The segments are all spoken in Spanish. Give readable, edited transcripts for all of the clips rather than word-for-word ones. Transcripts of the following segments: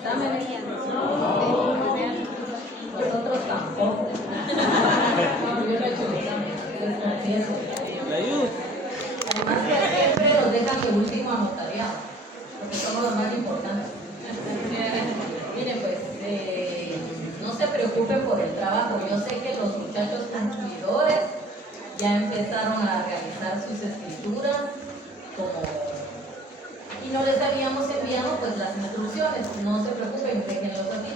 exámenes. Nosotros tampoco. No, yo no he hecho exámenes, les confieso. Además que siempre los dejan de último anotariado, porque somos los más importantes. Miren, pues, no se preocupen por el trabajo. Yo sé que los muchachos cumplidores ya empezaron a realizar sus escrituras y no les habíamos enviado pues las instrucciones. No se preocupen, déjenlos así,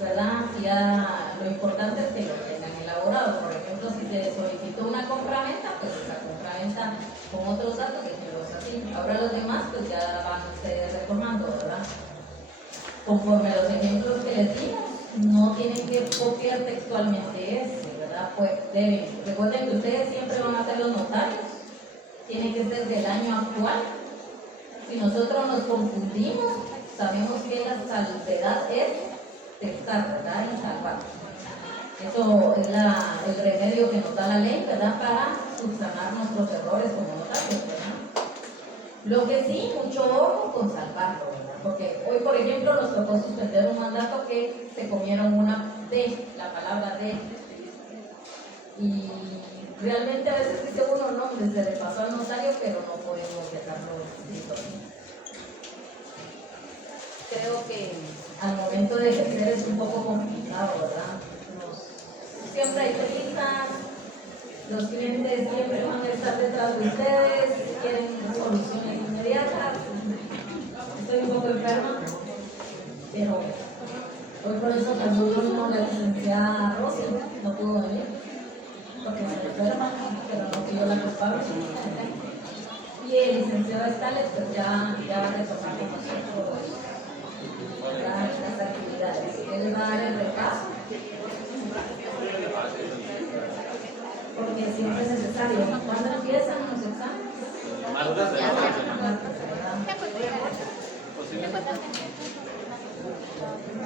¿verdad? Ya lo importante es que lo tengan elaborado. Por ejemplo, si se solicitó una compraventa, pues la compraventa con otros datos, déjenlos así. Ahora los demás pues ya van ustedes reformando, ¿verdad? Conforme a los ejemplos que les dimos, no tienen que copiar textualmente ese, ¿verdad? Pues recuerden que ustedes siempre van a ser los notarios, tienen que ser del año actual. Si nosotros nos confundimos, sabemos que la salvedad es textar, ¿verdad? Y salvar. Eso es el remedio que nos da la ley, ¿verdad? Para subsanar nuestros errores como notarios, ¿verdad? Lo que sí, mucho ojo con salvarlo, ¿verdad? Porque hoy, por ejemplo, nos tocó suspender un mandato que se comieron una D, la palabra D. Y realmente a veces dice uno, no, se le pasó al notario, pero no podemos dejarlo escrito. Creo que al momento de ejercer es un poco complicado, ¿verdad? Siempre hay prisas, los clientes siempre van a estar detrás de ustedes, quieren soluciones inmediatas. Estoy un poco enferma, pero hoy por eso también la licenciada Rosy no pudo venir, porque me enferma, pero no pidió la culpable. Y el licenciado Estales pues ya va a retomar con nosotros las actividades. Él va a dar el repaso, porque siempre es necesario. ¿Cuándo empiezan los exámenes? Martes, ¿verdad?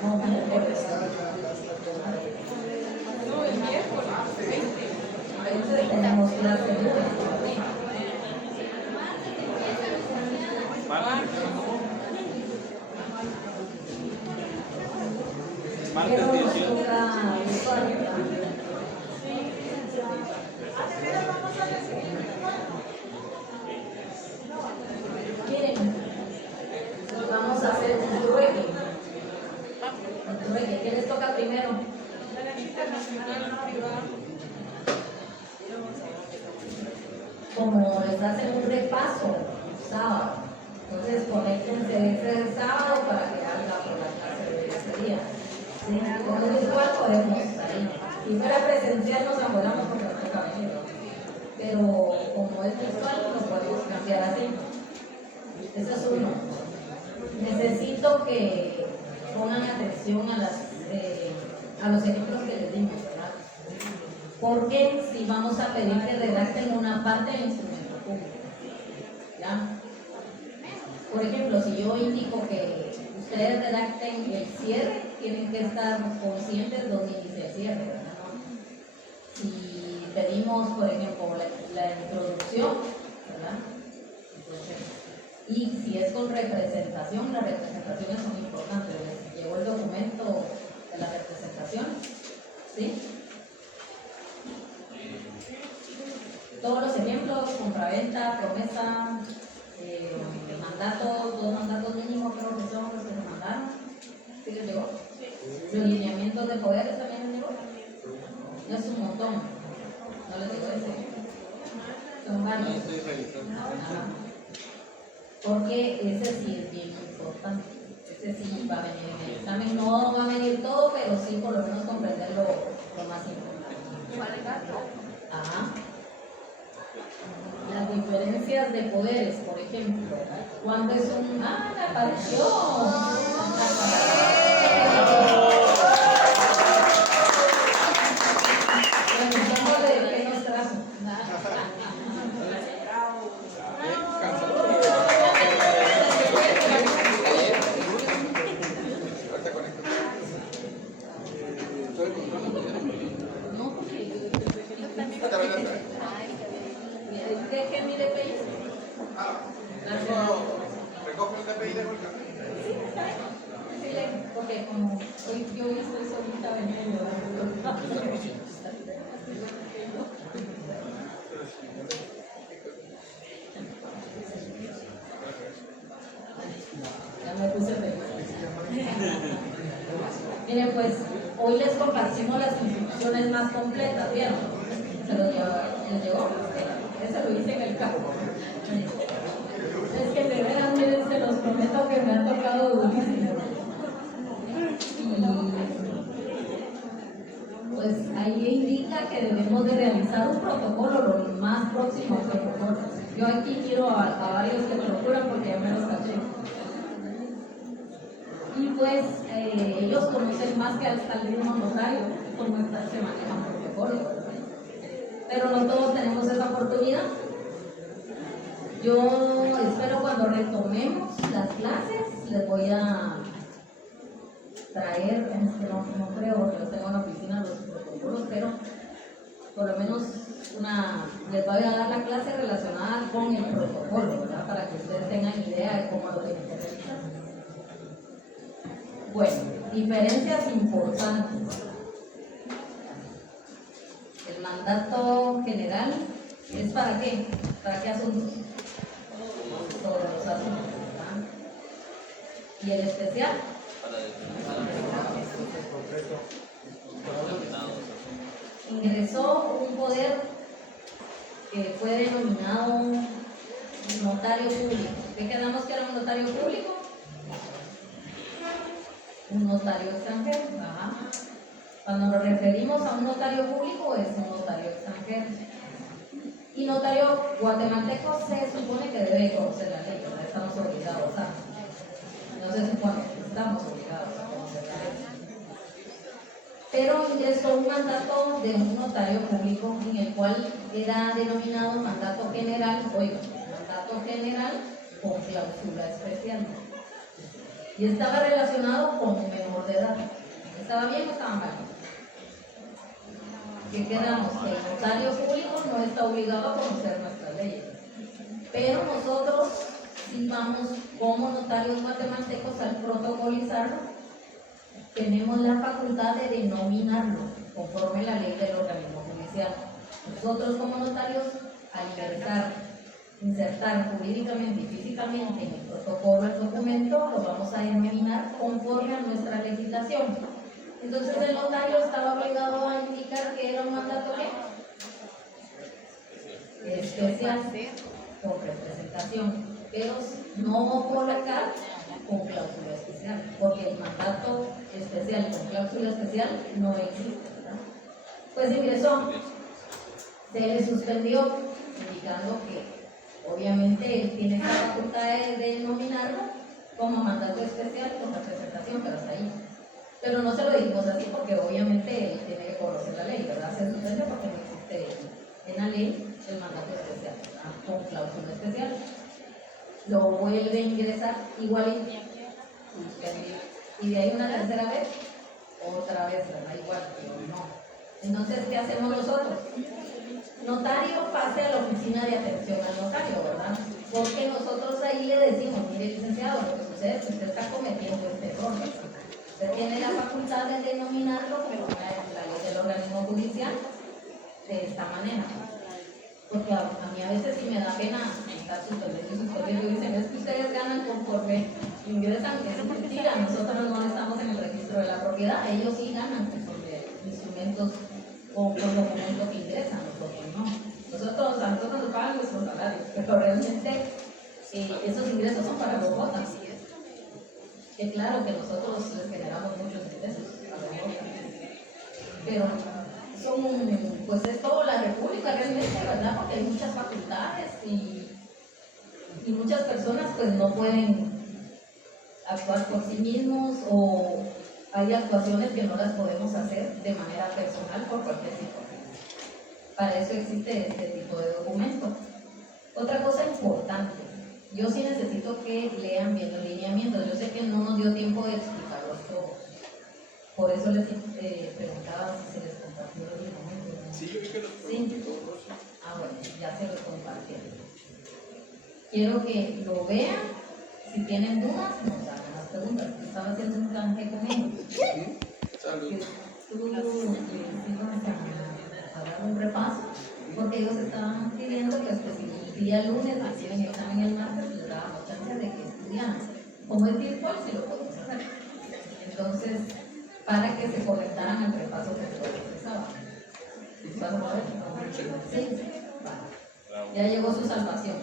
No, miércoles. No, el miércoles. Entonces tenemos clase de martes 18. Miren, vamos a hacer un trueque. ¿Qué les toca primero? Como les hacen un repaso sábado, entonces conéctense ese sábado para que haga por la clase de ese día. ¿Sí? Entonces igual podemos salir. Si fuera presencial nos abuelamos porque nos toca venir, pero como es virtual nos podemos cambiar así. Eso es uno. Necesito que pongan atención a los ejemplos que les dimos, ¿verdad? Porque si vamos a pedir que redacten una parte del instrumento público, ¿ya? Por ejemplo, si yo indico que ustedes redacten el cierre, tienen que estar conscientes donde inicia el cierre, ¿verdad? Si pedimos, por ejemplo, la introducción, ¿verdad? Entonces, y si es con representación, las representaciones son importantes. ¿Les llegó el documento de la representación? ¿Sí? Todos los ejemplos, compraventa, promesa, mandatos, 2 mandatos mínimos creo que son los que se mandaron. ¿Sí les llegó? Los lineamientos de poderes también les llegó. No es un montón. No les llegó ese. Son varios. Porque ese sí es bien importante. Ese sí va a venir en el examen. No va a venir todo, pero sí por lo menos comprender lo más importante. ¿Cuál es el dato? Ajá. Las diferencias de poderes, por ejemplo. Cuando es un... ¡Ah, me apareció! Preguntándole qué nos trajo. ¿Qué mi DPI? ¿Recoge el DPI de Volcán? Sí, está bien. en medio. Ya me puse feliz. Miren, pues hoy les compartimos las instrucciones más completas, ¿vieron? ¿Se los llegó? Ese lo hice en el campo. Es que de veras, miren, se los prometo que me ha tocado durísimo. Y pues ahí indica que debemos de realizar un protocolo lo más próximo que podamos. Yo aquí quiero a varios que procuran porque ya me los caché. Y pues ellos conocen más que hasta el mismo notario cómo se manejan protocolos. Pero no todos tenemos esa oportunidad. Yo espero cuando retomemos las clases, les voy a traer, es que no creo que los tengo en la oficina los protocolos, pero por lo menos les voy a dar la clase relacionada con el protocolo, ¿verdad? Para que ustedes tengan idea de cómo lo tienen que realizar. Bueno, diferencias importantes. El mandato general es ¿para qué? ¿Para qué asuntos? Sobre los asuntos, ¿verdad? ¿Y el especial? Ingresó un poder que fue denominado notario público. ¿Qué quedamos que era un notario público? Un notario extranjero. Ajá. Cuando nos referimos a un notario público es un notario extranjero. Y notario guatemalteco se supone que debe conocer la ley, ¿verdad? Estamos obligados a. No se supone que estamos obligados a conocer la ley. Pero ingresó un mandato de un notario público en el cual era denominado mandato general, mandato general con cláusula especial. Y estaba relacionado con un menor de edad. ¿Estaba bien o estaba mal? ¿Qué quedamos? Que el notario público no está obligado a conocer nuestras leyes. Pero nosotros, si vamos como notarios guatemaltecos al protocolizarlo, tenemos la facultad de denominarlo conforme la ley del organismo judicial. Nosotros como notarios, al insertar jurídicamente y físicamente en el protocolo el documento, lo vamos a denominar conforme a nuestra legislación. Entonces el notario estaba obligado a indicar que era un mandato especial con representación, pero no colocar con cláusula especial, porque el mandato especial con cláusula especial no existe, ¿verdad? Pues ingresó, se le suspendió, indicando que obviamente él tiene la facultad de denominarlo como mandato especial con representación, pero hasta ahí. Pero no se lo dijimos así porque obviamente él tiene que conocer la ley, ¿verdad? Se suspende porque no existe en la ley el mandato especial, ¿verdad? Con cláusula especial. Lo vuelve a ingresar igual y de ahí una tercera vez, otra vez, ¿verdad? Igual, pero no. Entonces, ¿qué hacemos nosotros? Notario, pase a la oficina de atención al notario, ¿verdad? Porque nosotros ahí le decimos, mire licenciado, lo que sucede es que usted está cometiendo este error. Usted tiene la facultad de denominarlo, pero la ley del organismo judicial, de esta manera. Porque a mí a veces sí me da pena estar suspendiendo y dicen, es que ustedes ganan conforme ingresan, que es mentira, nosotros no estamos en el registro de la propiedad, ellos sí ganan conforme instrumentos o por documentos que ingresan, nosotros no. A nosotros nos pagan nuestros salarios, pero realmente esos ingresos son para los botas. Que claro que nosotros les generamos muchos ingresos a los botas, pero pues es toda la república realmente, ¿verdad? Porque hay muchas facultades y muchas personas pues no pueden actuar por sí mismos o hay actuaciones que no las podemos hacer de manera personal por cualquier situación. Para eso existe este tipo de documento. Otra cosa importante, yo sí necesito que lean bien los lineamientos. Yo sé que no nos dio tiempo de explicarlos todos. Por eso les preguntaba si se les compartió los lineamientos. Sí, yo vi que los todos. Ah, bueno, ya se los compartieron. Quiero que lo vean. Si tienen dudas, nos hagan las preguntas. Estaba haciendo un canje con ellos. Salud. Que ibas a dar un repaso, porque ellos estaban pidiendo pues, que si el día lunes hacían examen el martes, les dábamos chance de que estudiaran. Como es virtual, sí lo podemos hacer. Entonces, para que se conectaran al repaso que se profesaba. ¿Vas a poder? Sí. Vale. Ya llegó su salvación.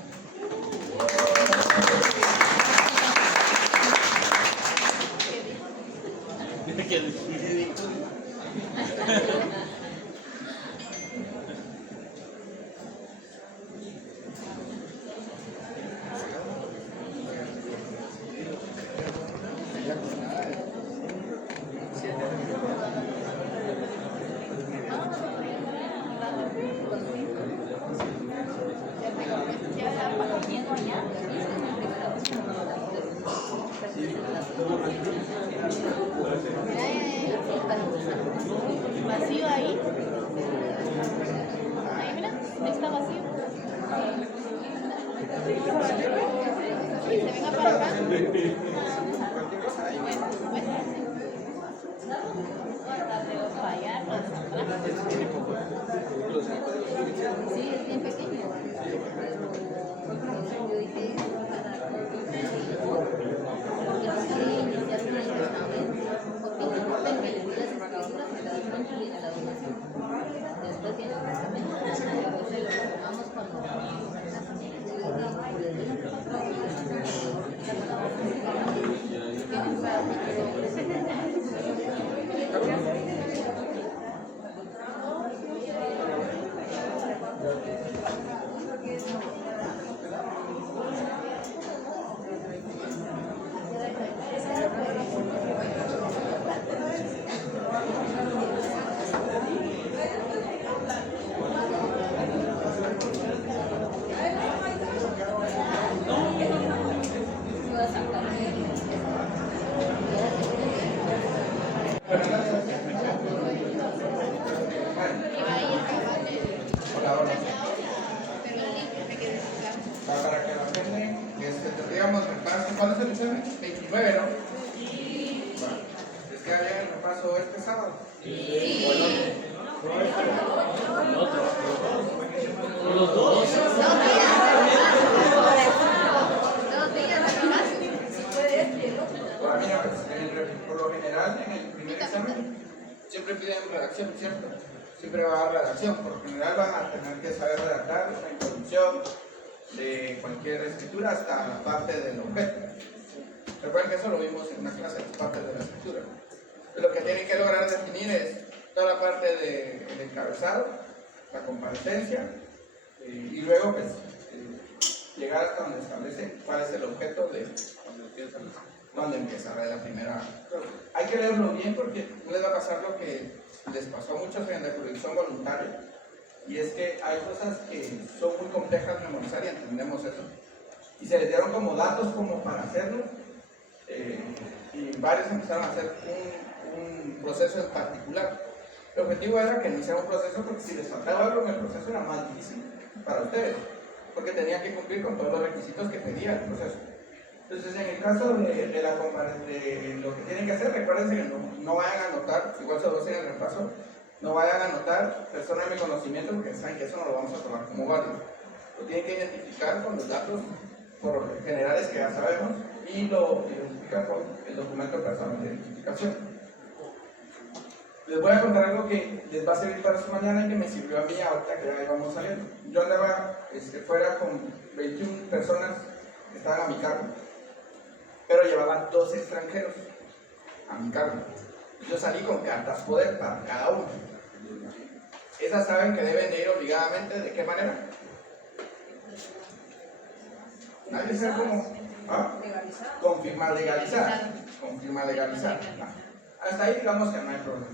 Vacío ahí. Ahí, mira, está vacío. Sí, se venga para acá. Sí, es bien pequeño. Para que la gente, tendríamos repaso, ¿cuándo es el examen? 29, ¿no? Sí. Bueno, ¿es que había el repaso este sábado? Sí. Los dos. Mira, pues, por lo general, en el primer examen, siempre piden redacción, ¿cierto? Siempre va a dar redacción. Por lo general van a tener que saber redactar una introducción de cualquier escritura hasta la parte del objeto. Recuerden que eso lo vimos en una clase, las partes de la escritura. Lo que tienen que lograr definir es toda la parte del encabezado, la comparecencia, y luego pues, llegar hasta donde establece cuál es el objeto de donde empieza la primera. Hay que leerlo bien porque no les va a pasar lo que les pasó a muchos en la jurisdicción voluntaria, y es que hay cosas que son muy complejas de memorizar y entendemos eso, y se les dieron como datos como para hacerlo, y varios empezaron a hacer un proceso en particular. El objetivo era que no hiciera un proceso, porque si les faltaba algo en el proceso era más difícil para ustedes, porque tenían que cumplir con todos los requisitos que pedía el proceso. Entonces, en el caso de lo que tienen que hacer, recuérdense que no vayan a anotar, igual se lo hacen en el repaso, no vayan a anotar persona de mi conocimiento, porque saben que eso no lo vamos a tomar como válido. Lo tienen que identificar con los datos generales que ya sabemos, y lo identifican con el documento personal de identificación. Les voy a contar algo que les va a servir para su mañana y que me sirvió a mí ahorita que ya íbamos saliendo. Yo andaba fuera con 21 personas que estaban a mi cargo, pero llevaban 2 extranjeros a mi cargo. Yo salí con cartas poder para cada uno. Esas saben que deben de ir obligadamente, ¿de qué manera? Nadie sabe cómo. ¿Ah? Confirmar, legalizar. Confirmar, legalizar. Hasta ahí digamos que no hay problema.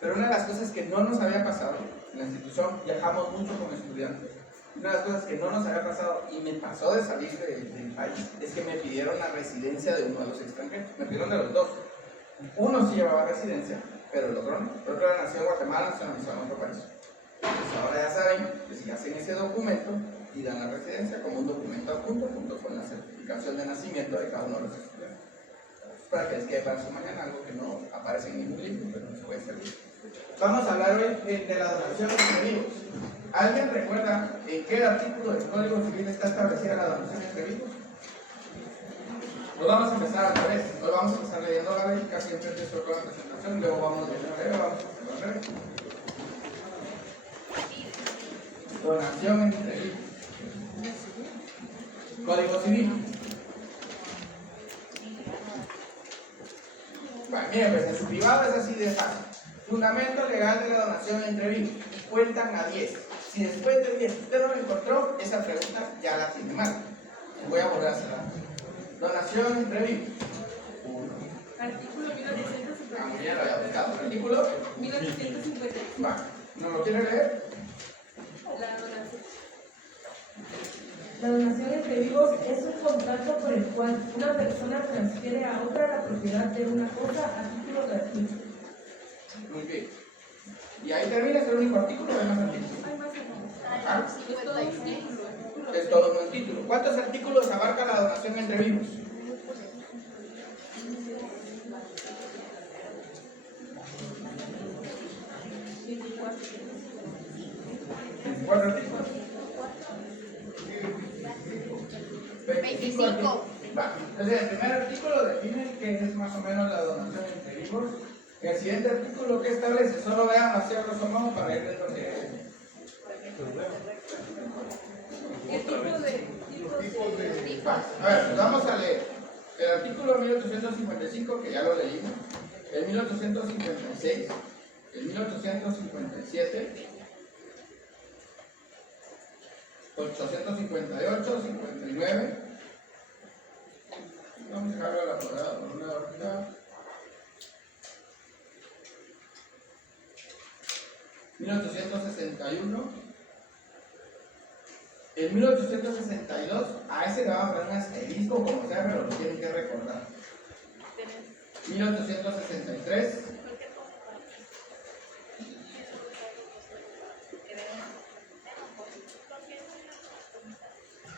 Pero una de las cosas que no nos había pasado en la institución, viajamos mucho con estudiantes. Una de las cosas que no nos había pasado y me pasó de salir del país es que me pidieron la residencia de uno de los extranjeros. Me pidieron de los dos. Uno sí llevaba residencia, pero el otro no. El otro era nacido en Guatemala, nacionalizado en otro país. Entonces ahora ya saben que si hacen ese documento y dan la residencia como un documento adjunto junto con la certificación de nacimiento de cada uno de los estudiantes. Para que les quede para su mañana algo que no ha aparece en ningún libro, pero nos puede servir. Vamos a hablar hoy de la donación entre vivos. ¿Alguien recuerda en qué artículo del Código Civil está establecida la donación entre vivos? Hoy vamos a empezar al revés. Hoy vamos a empezar leyendo la ley, casi enfrente de la presentación, luego vamos leyendo breve, vamos a hacerlo al revés. Donación entre vivos. Código Civil. Bueno, miren, pues en su privado es así de fácil. Fundamento legal de la donación entre vivos. Cuentan a 10. Si después de 10 usted no lo encontró, esa pregunta ya la tiene mal. Voy a borrársela. Donación entre vivos. Artículo 1850. Ah, ya lo había buscado. Artículo 1855. Va. ¿No lo quiere leer? La donación. La donación entre vivos es un contrato por el cual una persona transfiere a otra la propiedad de una cosa a título gratuito. Muy bien. Y ahí termina, es el único artículo o hay más artículos. Hay más hermanos. ¿Ah? Es todo un título. Es todo un título. ¿Cuántos artículos abarca la donación entre vivos? ¿24 artículos? 25 artículos. Va. Entonces, el primer artículo define qué es más o menos la donación entre vivos. El siguiente artículo que establece, solo vean hacia grosso modo para ir viendo que ¿Qué tipo de va. A ver, pues vamos a leer el artículo 1855, que ya lo leímos, el 1856, el 1857, 858, 59. Vamos a dejarlo elaborado por una horita. 1861. En 1862, a ese le vamos a poner un asterisco, como sea, pero lo tienen que recordar. 1863.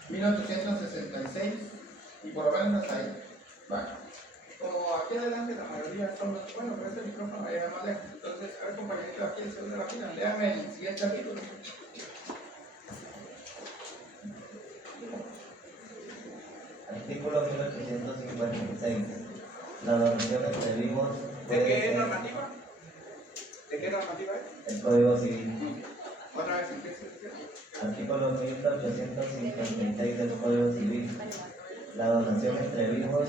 1866 y por lo menos hasta ahí. Vale. Como aquí adelante la mayoría son los, bueno, pero este micrófono va a llegar más lejos. Entonces, a ver, compañerito, aquí el segundo de la fila, léame el siguiente artículo. Artículo 1856. La donación entre vivos ¿De puede qué ser normativa? ¿De qué normativa es? el Código Civil. Otra vez, ¿en qué se dice? Artículo 1856 del Código Civil. La donación entre vivos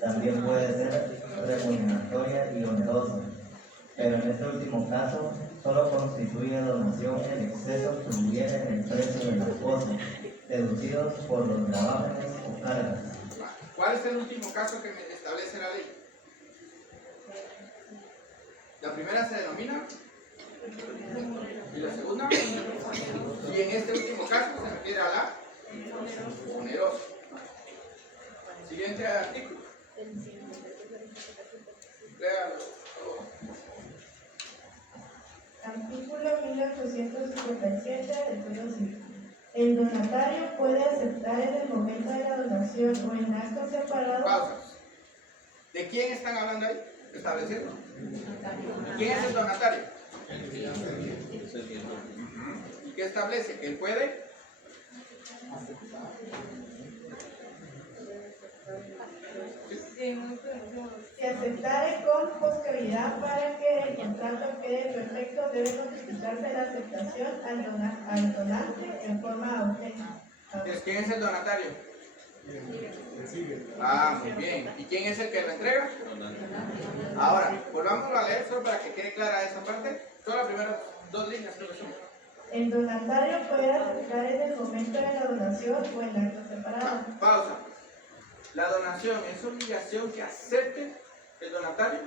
también puede ser remuneratoria y honrosa, pero en este último caso solo constituye donación en exceso que hubiere en el precio de las cosas, deducidos por los gravámenes o cargas. ¿Cuál es el último caso que establece la ley? La primera se denomina y la segunda, y en este último caso se refiere a la onerosa. Siguiente artículo. Léalo. Artículo 1857 del Código Civil. El donatario puede aceptar en el momento de la donación o en acto separado. Pausa. ¿De quién están hablando ahí? Estableciendo. ¿Quién es el donatario? ¿Y qué establece? Que él puede Si aceptare con posterioridad para que el contrato quede perfecto, debe notificarse la aceptación al donante en forma auténtica. Entonces, ¿quién es el donatario? Ah, muy bien. ¿Y quién es el que lo entrega? Ahora, volvamos a leer solo para que quede clara esa parte. Solo las primeras dos líneas creo que son. El donatario puede aceptar en el momento de la donación o en acto separado. Pausa. ¿La donación es obligación que acepte el donatario?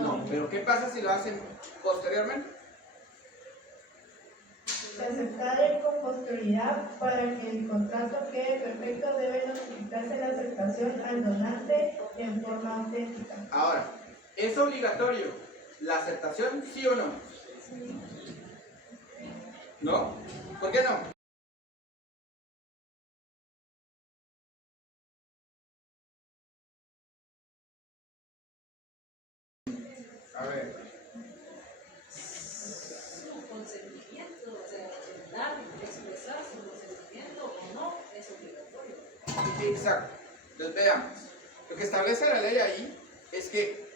No. ¿Pero qué pasa si lo hacen posteriormente? Si aceptare con posterioridad para que el contrato quede perfecto, debe notificarse la aceptación al donante en forma auténtica. Ahora, ¿es obligatorio la aceptación, sí o no? ¿No? ¿Por qué no? A ver. Su consentimiento, o sea, dar, expresar su consentimiento o no es obligatorio. Exacto. Entonces veamos. Lo que establece la ley ahí es que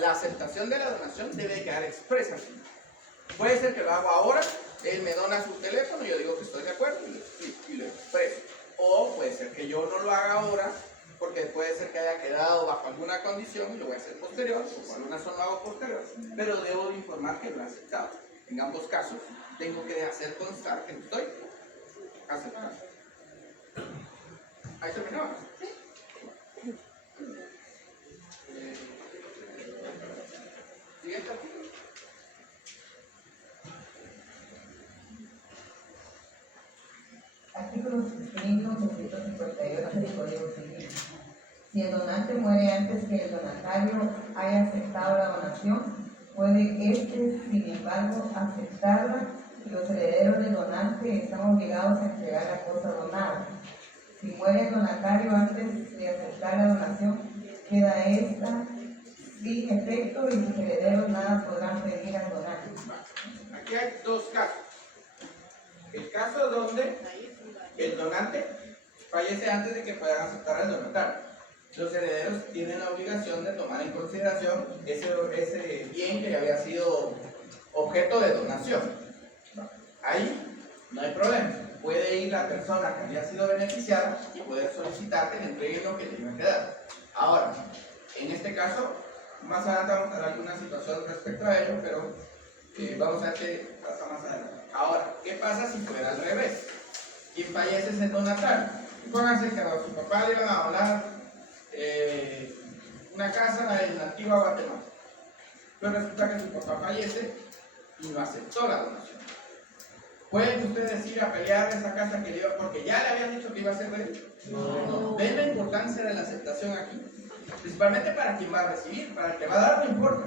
la aceptación de la donación debe quedar expresa. Puede ser que lo hago ahora, él me dona su teléfono, yo digo que estoy de acuerdo y lo expreso. O puede ser que yo no lo haga ahora, porque puede ser que haya quedado bajo alguna condición y lo voy a hacer posterior, o por alguna razón lo hago posterior, pero debo de informar que lo he aceptado. En ambos casos, tengo que hacer constar que lo estoy aceptando. Ahí terminamos. Siguiente artículo. Artículo 5.858 del Código Civil. Si el donante muere antes que el donatario haya aceptado la donación, puede éste, sin embargo, aceptarla y los herederos del donante están obligados a entregar la cosa donada. Si muere el donatario antes de aceptar la donación, queda esta sin efecto y sus herederos nada podrán pedir al donante. Aquí hay dos casos. El caso donde el donante fallece antes de que puedan aceptar al donatario. Los herederos tienen la obligación de tomar en consideración ese bien que había sido objeto de donación. Ahí no hay problema. Puede ir la persona que había sido beneficiada y poder solicitar que le entreguen lo que le iba a quedar. Ahora, en este caso, más adelante vamos a dar alguna situación respecto a ello, pero vamos a ver qué pasa más adelante. Ahora, ¿qué pasa si fuera al revés? Quien fallece es el donatario. Pónganse que a su papá le iban a donar una casa en la antigua Guatemala. Pero resulta que su papá fallece y no aceptó la donación. ¿Pueden ustedes ir a pelear esa casa que le iba, porque ya le habían dicho que iba a ser de él? No. ¿Ven la importancia de la aceptación aquí? Principalmente para quien va a recibir, para el que va a dar no importa.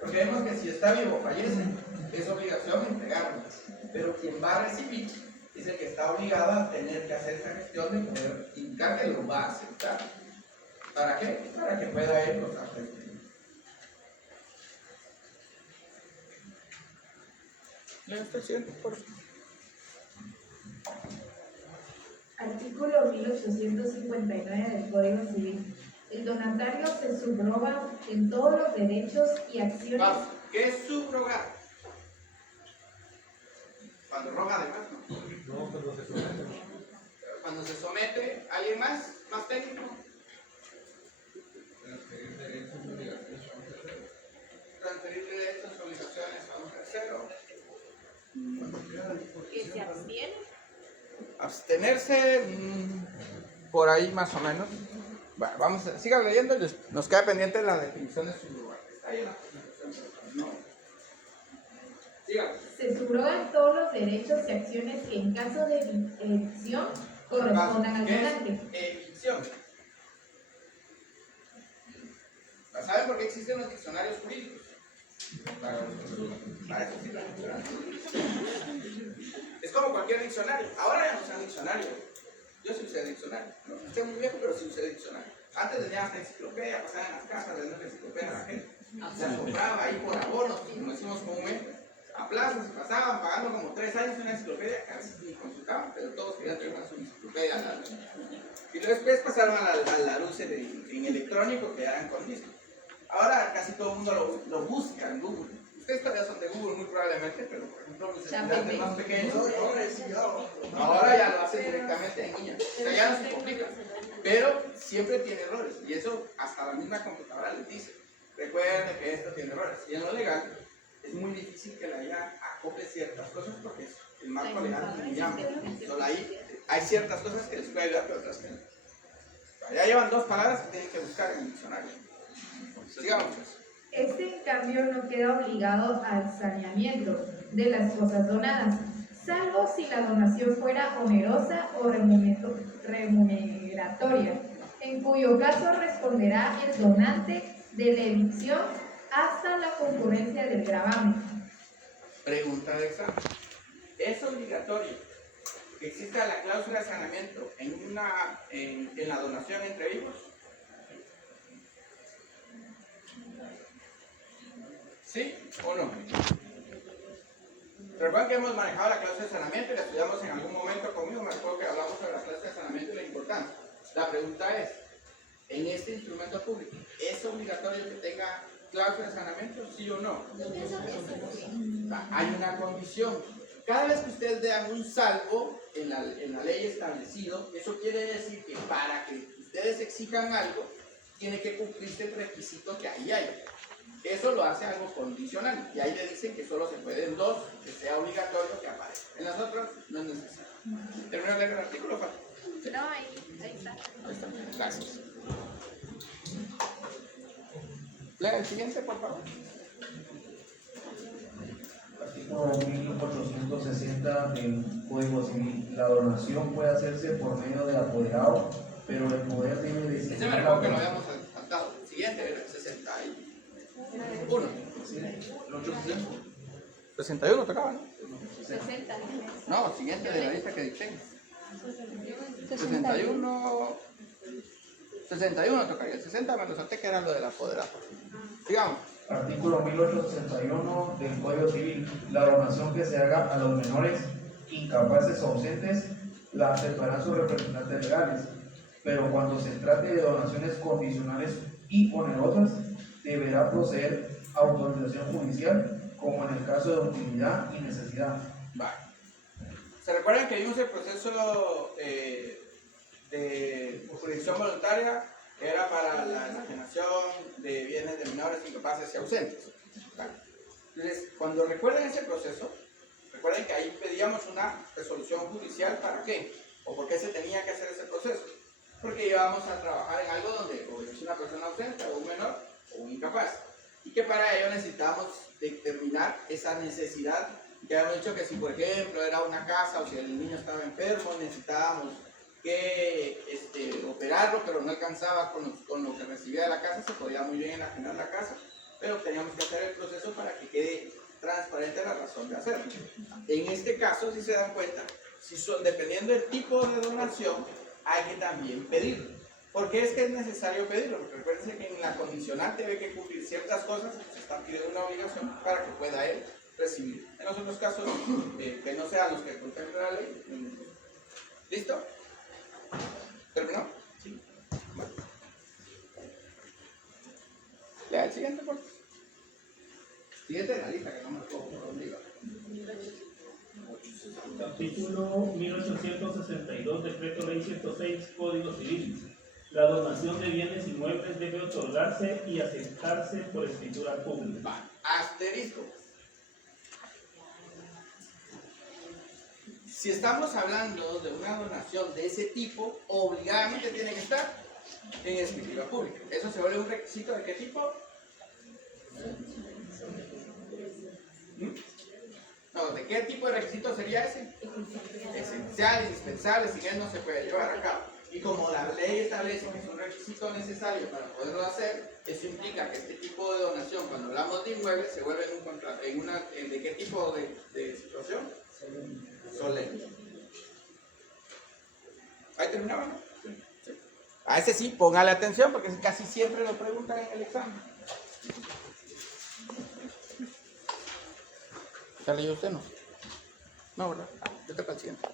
Porque vemos que si está vivo o fallece, es obligación entregarlo. Pero quien va a recibir es el que está obligado a tener que hacer esa gestión de poder indicar que lo va a aceptar. ¿Para qué? Para que pueda ir los afectos. Artículo 1859 del Código Civil. El donatario se subroga en todos los derechos y acciones. Vamos, ¿qué es subrogar? Cuando roga además, ¿no? No, cuando se somete. Cuando se somete a alguien más técnico. Transferir derechos y obligaciones a un tercero. Transferir derechos y obligaciones a un tercero. Que se abstiene. Abstenerse, por ahí más o menos. Bueno, vamos a sigan leyendo y nos queda pendiente la definición de subrogar. Está ahí en la definición, pero no. Síganme. Se subrogan todos los derechos y acciones que en caso de evicción correspondan al ¿Qué donante. es evicción? ¿Saben por qué existen los diccionarios jurídicos? Para eso sí, los diccionarios. Es como cualquier diccionario. Ahora ya no usan diccionario. Yo sí usé diccionario. No estoy muy viejo, pero sí usé diccionario. Antes tenía hasta enciclopedia, pasaban en las casas, vendiendo enciclopedia a la gente. Se compraba ahí por abonos, como decimos comúnmente. A plazos se pasaban pagando como 3 años una enciclopedia, casi ni consultaban, pero todos querían tener una enciclopedia. Y luego después pasaron a la luz en electrónico que eran con disco. Ahora casi todo el mundo lo busca en Google. Ustedes todavía son de Google muy probablemente, pero por ejemplo los estudiantes más pequeños ahora ya lo hacen directamente en línea. O sea, ya no se complica. Pero siempre tiene errores. Y eso hasta la misma computadora les dice. Recuerden que esto tiene errores. Y en lo legal es muy difícil que la IA acople ciertas cosas porque el marco legal es muy amplio. Solo ahí hay ciertas cosas que les puede ayudar, pero otras que no. Ya llevan 2 palabras que tienen que buscar en el diccionario. Sigamos. Este, en cambio, no queda obligado al saneamiento de las cosas donadas, salvo si la donación fuera onerosa o remuneratoria, en cuyo caso responderá el donante de la evicción hasta la concurrencia del gravamen. Pregunta de examen. ¿Es obligatorio que exista la cláusula de saneamiento en la donación entre vivos? ¿Sí o no? Recuerden que hemos manejado la clase de saneamiento y la estudiamos en algún momento conmigo. Me recuerdo que hablamos sobre la clase de saneamiento y la importancia. La pregunta es, en este instrumento público, ¿es obligatorio que tenga cláusula de saneamiento, sí o no? Hay una condición. Cada vez que ustedes vean un salvo en la ley establecido, eso quiere decir que para que ustedes exijan algo, tiene que cumplirse el requisito que ahí hay. Eso lo hace algo condicional. Y ahí le dicen que solo se pueden dos, que sea obligatorio que aparezca. En las otras no es necesario. ¿Termino de leer el artículo, Fati? No, ahí está. Ahí está. Gracias. Lea el siguiente, por favor. Artículo 1860 del Código Civil. La donación puede hacerse por medio del apoderado, pero el poder debe Ese designar me recuerdo que lo habíamos saltado. Siguiente, era el 61. el 800. 61 tocaba, ¿no? 60. No, siguiente de la lista que dicté. 61 tocaría. El 60 me lo salté, que era lo del apoderado. Sigamos. Artículo 1861 del Código Civil. La donación que se haga a los menores incapaces o ausentes la aceptarán sus representantes legales, pero cuando se trate de donaciones condicionales y onerosas, deberá proceder autorización judicial, como en el caso de utilidad y necesidad. Vale. ¿Se recuerdan que vimos el proceso de jurisdicción voluntaria, que era para la enajenación de bienes de menores incapaces y ausentes? Vale. Entonces, cuando recuerden ese proceso, recuerden que ahí pedíamos una resolución judicial. ¿Para qué? ¿O por qué se tenía que hacer ese proceso? Porque íbamos a trabajar en algo donde o es una persona ausente, o un menor, o un incapaz. Y que para ello necesitábamos determinar esa necesidad. Que habíamos dicho que si, por ejemplo, era una casa o si el niño estaba enfermo, necesitábamos que operarlo, pero no alcanzaba con lo que recibía de la casa, se podía muy bien enajenar la casa, pero teníamos que hacer el proceso para que quede transparente la razón de hacerlo. En este caso, si se dan cuenta, dependiendo del tipo de donación, hay que también pedirlo. ¿Por qué es que es necesario pedirlo? Porque recuérdense que en la condicional debe que cumplir ciertas cosas, se está pidiendo una obligación para que pueda él recibir. En los otros casos, que no sean los que contempla la ley. ¿Listo? ¿Terminó? Sí. Bueno. Lea el siguiente, por favor. Siguiente de la lista, que no me acuerdo por dónde iba. Artículo 1862, Decreto Ley 106, Código Civil. La donación de bienes inmuebles debe otorgarse y aceptarse por escritura pública. Vale. Asterisco. Si estamos hablando de una donación de ese tipo, obligadamente tiene que estar en escritura pública. ¿Eso se vuelve un requisito de qué tipo? No, ¿de qué tipo de requisito sería ese? Esencial, indispensable, sin él no se puede llevar a cabo. Y como la ley establece que es un requisito necesario para poderlo hacer, eso implica que este tipo de donación, cuando hablamos de inmuebles, se vuelve en un contrato. ¿De qué tipo de situación? Solemne. Ahí terminaba, ¿no? Sí. A ese sí, póngale atención porque casi siempre lo preguntan en el examen. ¿Ya leyó usted, no? No, ¿verdad? Yo te paciente.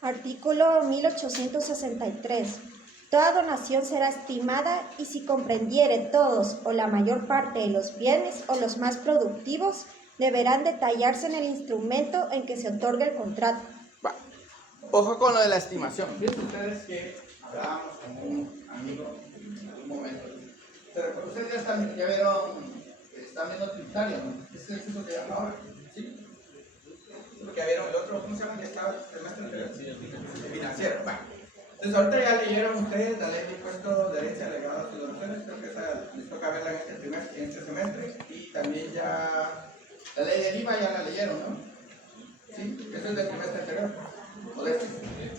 Artículo 1863. Toda donación será estimada y si comprendiere todos o la mayor parte de los bienes o los más productivos, deberán detallarse en el instrumento en que se otorgue el contrato. Va. Ojo con lo de la estimación. Fíjense ustedes que hablábamos con un amigo en algún momento. Ustedes ya están viendo tributario, ¿no? ¿Es eso que llama ahora? ¿Sí? Porque ya vieron el otro, ¿cómo se llama? Que estaba el semestre anterior. Financiero. Va. Entonces ahorita ya leyeron ustedes la ley de impuesto de herencia, legados y donaciones. Creo que esa les toca verla en este semestre. Y también ya la ley del IVA ya la leyeron, ¿no? Sí, eso es del trimestre anterior. O de este.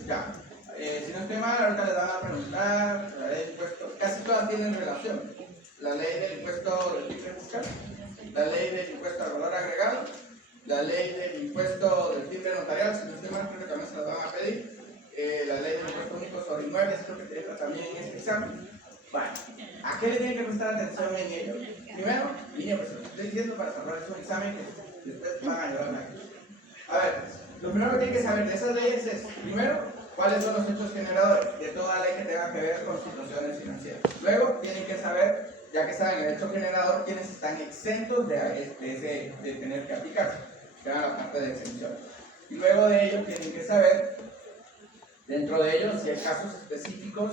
Ya. Si no estoy mal, ahorita les van a preguntar la ley del impuesto. Casi todas tienen relación. La ley del impuesto del timbre fiscal, la ley del impuesto al valor agregado, la ley del impuesto del timbre notarial, si no estoy mal, creo que también se las van a pedir. La ley del impuesto único sobre inmuebles, creo que te entra también en este examen. Vale. ¿A qué le tienen que prestar atención en ello? Primero, línea personal. Estoy diciendo para salvar un examen que después van a llevar a ver, lo primero que tienen que saber de esas leyes es, primero, cuáles son los hechos generadores de toda ley que tenga que ver con situaciones financieras. Luego, tienen que saber, ya que saben el hecho generador, quiénes están exentos de tener que aplicarse, que era la parte de exención. Y luego de ello, tienen que saber, dentro de ellos, si hay casos específicos,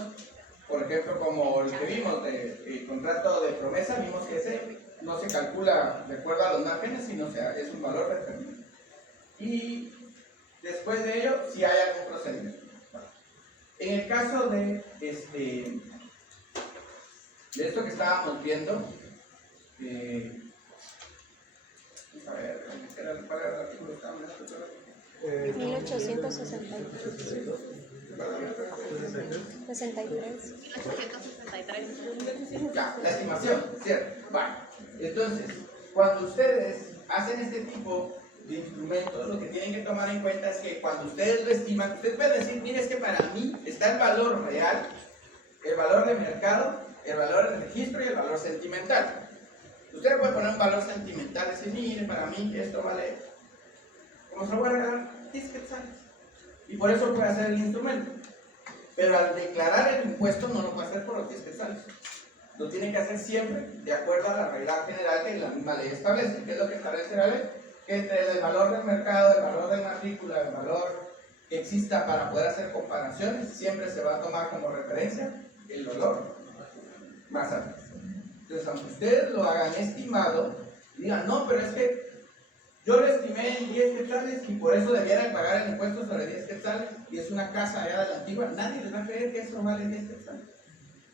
por ejemplo, como el que vimos del contrato de promesa, vimos que ese no se calcula de acuerdo a los márgenes, sino es un valor determinado. Y después de ello, si hay algún procedimiento. En el caso de esto que estábamos viendo, a ver, ¿cuál era el artículo que estábamos viendo? 1863. 1863. Ya, la estimación, ¿cierto? Bueno, entonces, cuando ustedes hacen este tipo de instrumentos, lo que tienen que tomar en cuenta es que cuando ustedes lo estiman, ustedes pueden decir, mire, es que para mí está el valor real, el valor de mercado, el valor de registro y el valor sentimental. Usted puede poner un valor sentimental y decir, mire, para mí esto vale, como se lo voy a regalar, 10 quetzales. Y por eso puede hacer el instrumento. Pero al declarar el impuesto no lo puede hacer por los 10 quetzales. Lo tiene que hacer siempre de acuerdo a la regla general que la misma ley establece. ¿Qué es lo que establece la ley? Que entre el valor del mercado, el valor de matrícula, el valor que exista para poder hacer comparaciones, siempre se va a tomar como referencia el valor más alto. Entonces, aunque ustedes lo hagan estimado, digan, no, pero es que yo lo estimé en 10 quetzales y por eso debieran pagar el impuesto sobre 10 quetzales y es una casa allá de la antigua, nadie les va a creer que eso vale 10 quetzales.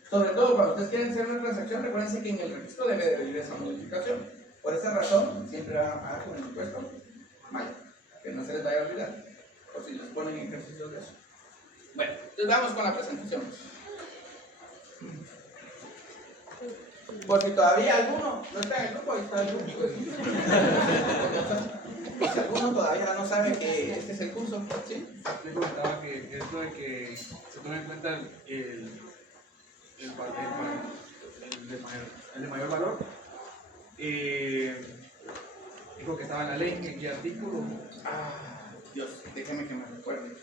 Sobre todo cuando ustedes quieren hacer una transacción, recuerden que en el registro debe de venir esa modificación. Por esa razón, siempre van a pagar con el impuesto mayor, que no se les vaya a olvidar, o si les ponen ejercicios de eso. Bueno, entonces vamos con la presentación. Por si todavía alguno no está en el grupo, ahí está el grupo. Si alguno todavía no sabe que este es el curso, ¿sí? Yo comentaba que esto de que se tome en cuenta el de mayor valor, dijo que estaba en la ley, ¿en qué artículo? Dios, déjeme que me recuerde.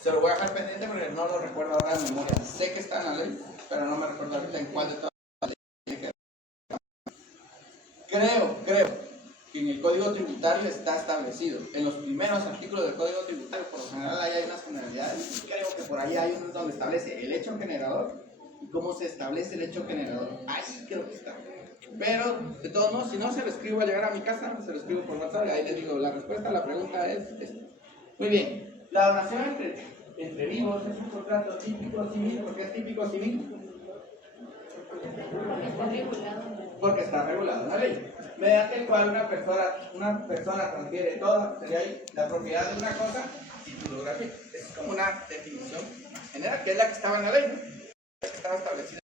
Se lo voy a dejar pendiente porque no lo recuerdo ahora de memoria. Sé que está en la ley, pero no me recuerdo ahorita en cuál de todas las leyes. Creo que en el Código Tributario está establecido. En los primeros artículos del Código Tributario, por lo general, ahí hay unas generalidades. Creo que por ahí hay uno donde establece el hecho generador y cómo se establece el hecho generador. Ahí creo que está. Pero, de todos modos, si no, se lo escribo al llegar a mi casa, se lo escribo por WhatsApp y ahí les digo, la respuesta a la pregunta es esta. Muy bien. La donación entre vivos es un contrato típico civil. ¿Por qué es típico civil? Porque está regulado en la ley. Mediante el cual una persona transfiere toda la propiedad de una cosa, título gratuito. Es como una definición general, que es la que estaba en la ley, ¿no? Que estaba establecida.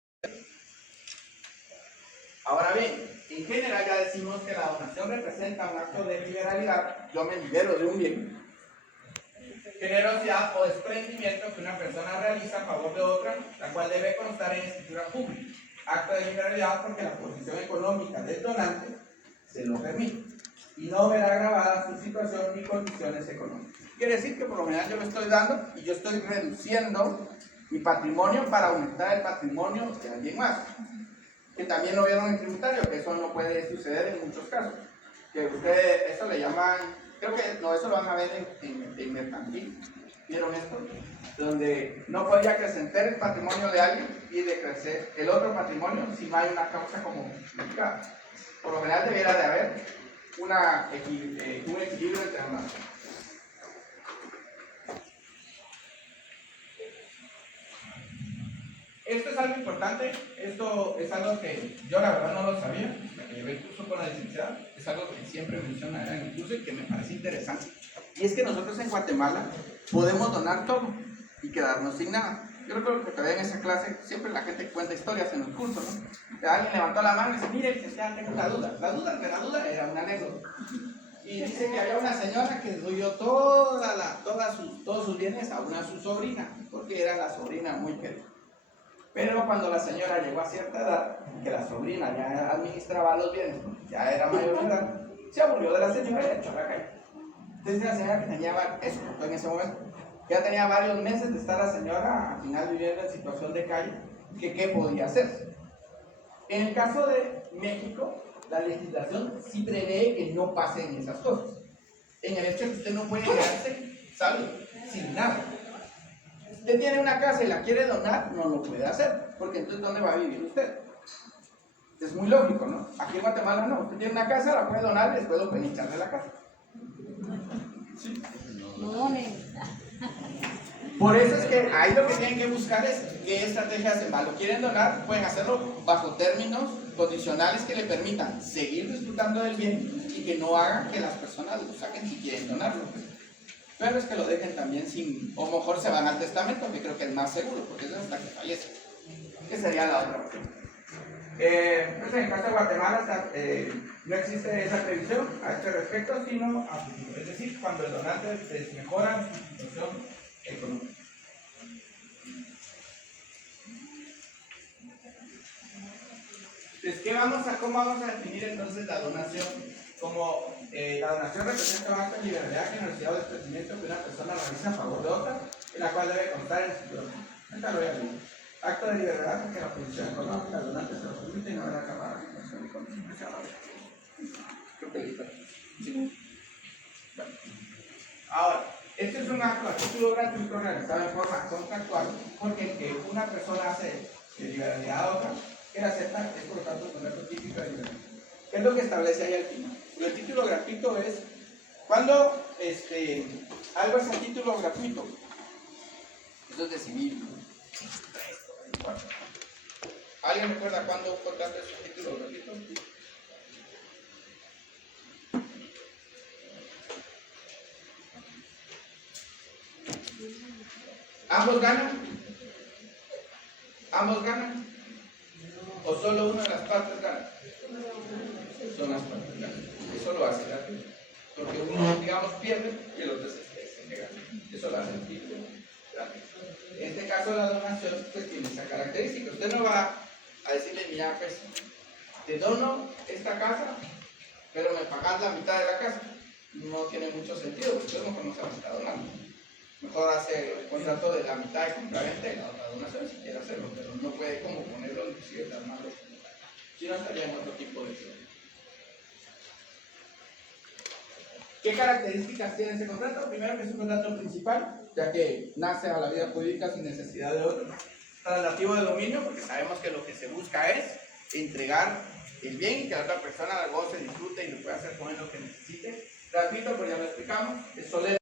Ahora bien, en general ya decimos que la donación representa un acto de liberalidad. Yo me libero de un bien. Generosidad o desprendimiento que una persona realiza a favor de otra, la cual debe constar en escritura pública. Acto de liberalidad porque la posición económica del donante se lo permite y no verá agravada su situación ni condiciones económicas. Quiere decir que por lo general yo lo estoy dando y yo estoy reduciendo mi patrimonio para aumentar el patrimonio de alguien más. Que también lo vieron en tributario, que eso no puede suceder en muchos casos. Que ustedes, eso le llaman, creo que no, eso lo van a ver en mercantil. ¿Vieron esto? Donde no podía acrecentar el patrimonio de alguien y decrecer el otro patrimonio si no hay una causa como justificada. Por lo general debiera de haber un equilibrio entre ambas. Esto es algo importante, esto es algo que yo la verdad no lo sabía, que llevé el curso con la licenciada, es algo que siempre menciona en el curso y que me parece interesante. Y es que nosotros en Guatemala podemos donar todo y quedarnos sin nada. Yo recuerdo que todavía en esa clase siempre la gente cuenta historias en los cursos, ¿no? Que alguien levantó la mano y dice, mire, licenciada, tengo una duda. La duda era una anécdota. Y dice que había una señora que dio todos sus bienes a su sobrina. porque era la sobrina muy querida. Pero cuando la señora llegó a cierta edad, que la sobrina ya administraba los bienes, porque ya era mayor de edad, se aburrió de la señora y la echó a la calle. Entonces la señora que tenía, eso en ese momento, ya tenía varios meses de estar la señora al final viviendo en situación de calle, que qué podía hacer. En el caso de México, la legislación sí prevé que no pasen esas cosas. En el hecho de que usted no puede quedarse, ¿sabe?, sin nada. Usted tiene una casa y la quiere donar, no lo puede hacer, porque entonces ¿dónde va a vivir usted? Es muy lógico, ¿no? Aquí en Guatemala no, usted tiene una casa, la puede donar y después lo pueden echar de la casa. ¿Sí? No donen. Por eso es que ahí lo que tienen que buscar es qué estrategia hacen. ¿Lo quieren donar? Pueden hacerlo bajo términos condicionales que le permitan seguir disfrutando del bien y que no hagan que las personas lo saquen si quieren donarlo. Pero es que lo dejen también sin, o mejor se van al testamento, que creo que es más seguro, porque eso es hasta que fallece. Que sería la otra opción. Pues en el caso de Guatemala no existe esa previsión a este respecto, sino a futuro. Es decir, cuando el donante mejora su situación económica. Entonces, ¿cómo vamos a definir entonces la donación? Como la donación representa un acto de liberalidad, generosidad o desprendimiento que una persona realiza a favor de otra, en la cual debe constar en su programa. Esta lo voy a leer. Acto de liberalidad porque la posición económica del donante se lo permite y no habrá acabado la situación económica. Creo que listo. Sí. Bueno. Ahora, este es un acto a título gratuito realizado en forma contractual, porque el que una persona hace de liberalidad a otra, que la acepta es por lo tanto un contrato típico de liberalidad. ¿Qué es lo que establece ahí al final? El título gratuito es cuando algo es a título gratuito. Eso es de civil. ¿Alguien recuerda cuándo un contrato es a título gratuito? ¿Ambos ganan? ¿Ambos ganan? ¿O solo una de las partes gana? Son las partes ganan. Eso lo hace gratuito. Porque uno, digamos, pierde y el otro se gana. Eso lo hace el título gratuito. En este caso, la donación pues tiene esa característica. Usted no va a decirle, mira, pues, te dono esta casa, pero me pagas la mitad de la casa. No tiene mucho sentido, porque usted no se está donando. Mejor hace el contrato de la mitad de compraventa y la otra donación si quiere hacerlo, pero no puede como ponerlo inclusive tan malo. Si no estaría en otro tipo de acción. ¿Qué características tiene ese contrato? Primero que es un contrato principal, ya que nace a la vida jurídica sin necesidad de otro. Traslativo de dominio, porque sabemos que lo que se busca es entregar el bien y que la otra persona lo goce, disfrute y lo pueda hacer con él lo que necesite. Gratuito, pues ya lo explicamos, es solemne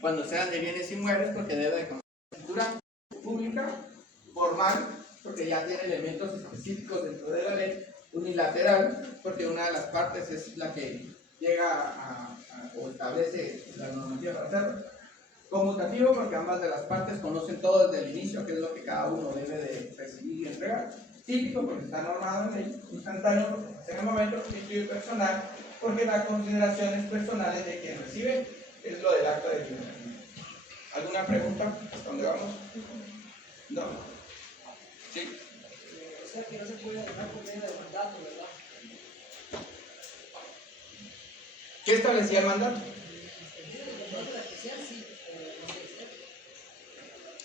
cuando sean de bienes inmuebles, porque debe de constar escritura pública, formal, porque ya tiene elementos específicos dentro de la ley, unilateral, porque una de las partes es la que llega o establece la normativa para hacerlo. Conmutativo, porque ambas de las partes conocen todo desde el inicio, qué es lo que cada uno debe de recibir y entregar. Típico, porque está normado en ley. Instantáneo, porque en el momento. Y personal, porque las consideraciones personales de quien recibe es lo del acto de libertad. ¿Alguna pregunta? ¿Hasta dónde vamos? No. ¿Sí? O sea que no se puede donar por medio del mandato, ¿verdad? ¿Qué establecía el mandato?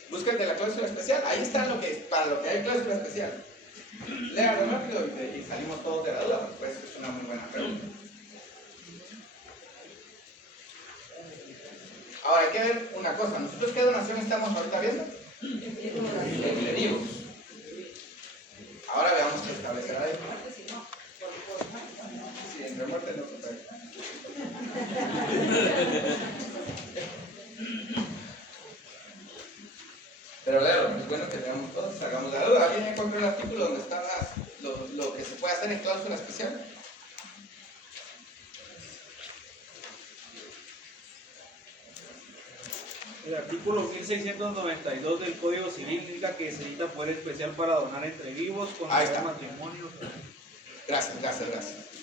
Búsquete la cláusula especial. Ahí está para lo que hay cláusula especial. Léalo rápido y salimos todos de la duda. Pues es una muy buena pregunta. Ahora hay que ver una cosa. ¿Nosotros qué donación estamos ahorita viendo? Vivos. Ahora veamos qué establecerá ahí. Sí, entre muertes no se puede. Pero léalo, es bueno que veamos todos, hagamos la duda. ¿Alguien encontró el artículo donde está lo que se puede hacer en cláusula especial? El artículo 1692 del Código Civil indica que se necesita poder especial para donar entre vivos con matrimonio. Gracias.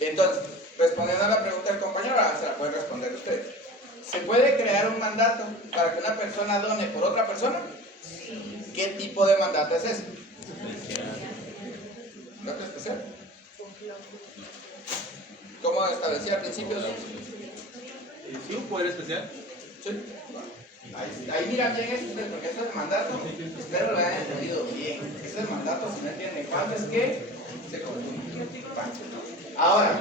Entonces, respondiendo a la pregunta del compañero, ahora se la pueden responder ustedes. ¿Se puede crear un mandato para que una persona done por otra persona? ¿Qué tipo de mandato es ese? Mandato especial. ¿Cómo establecía al principio? Sí, un poder especial. Sí. Ahí miran bien esto, porque esto es el mandato. Espero lo hayan entendido bien. Este es el mandato, si no entienden cuándo es que se confunde. Ahora,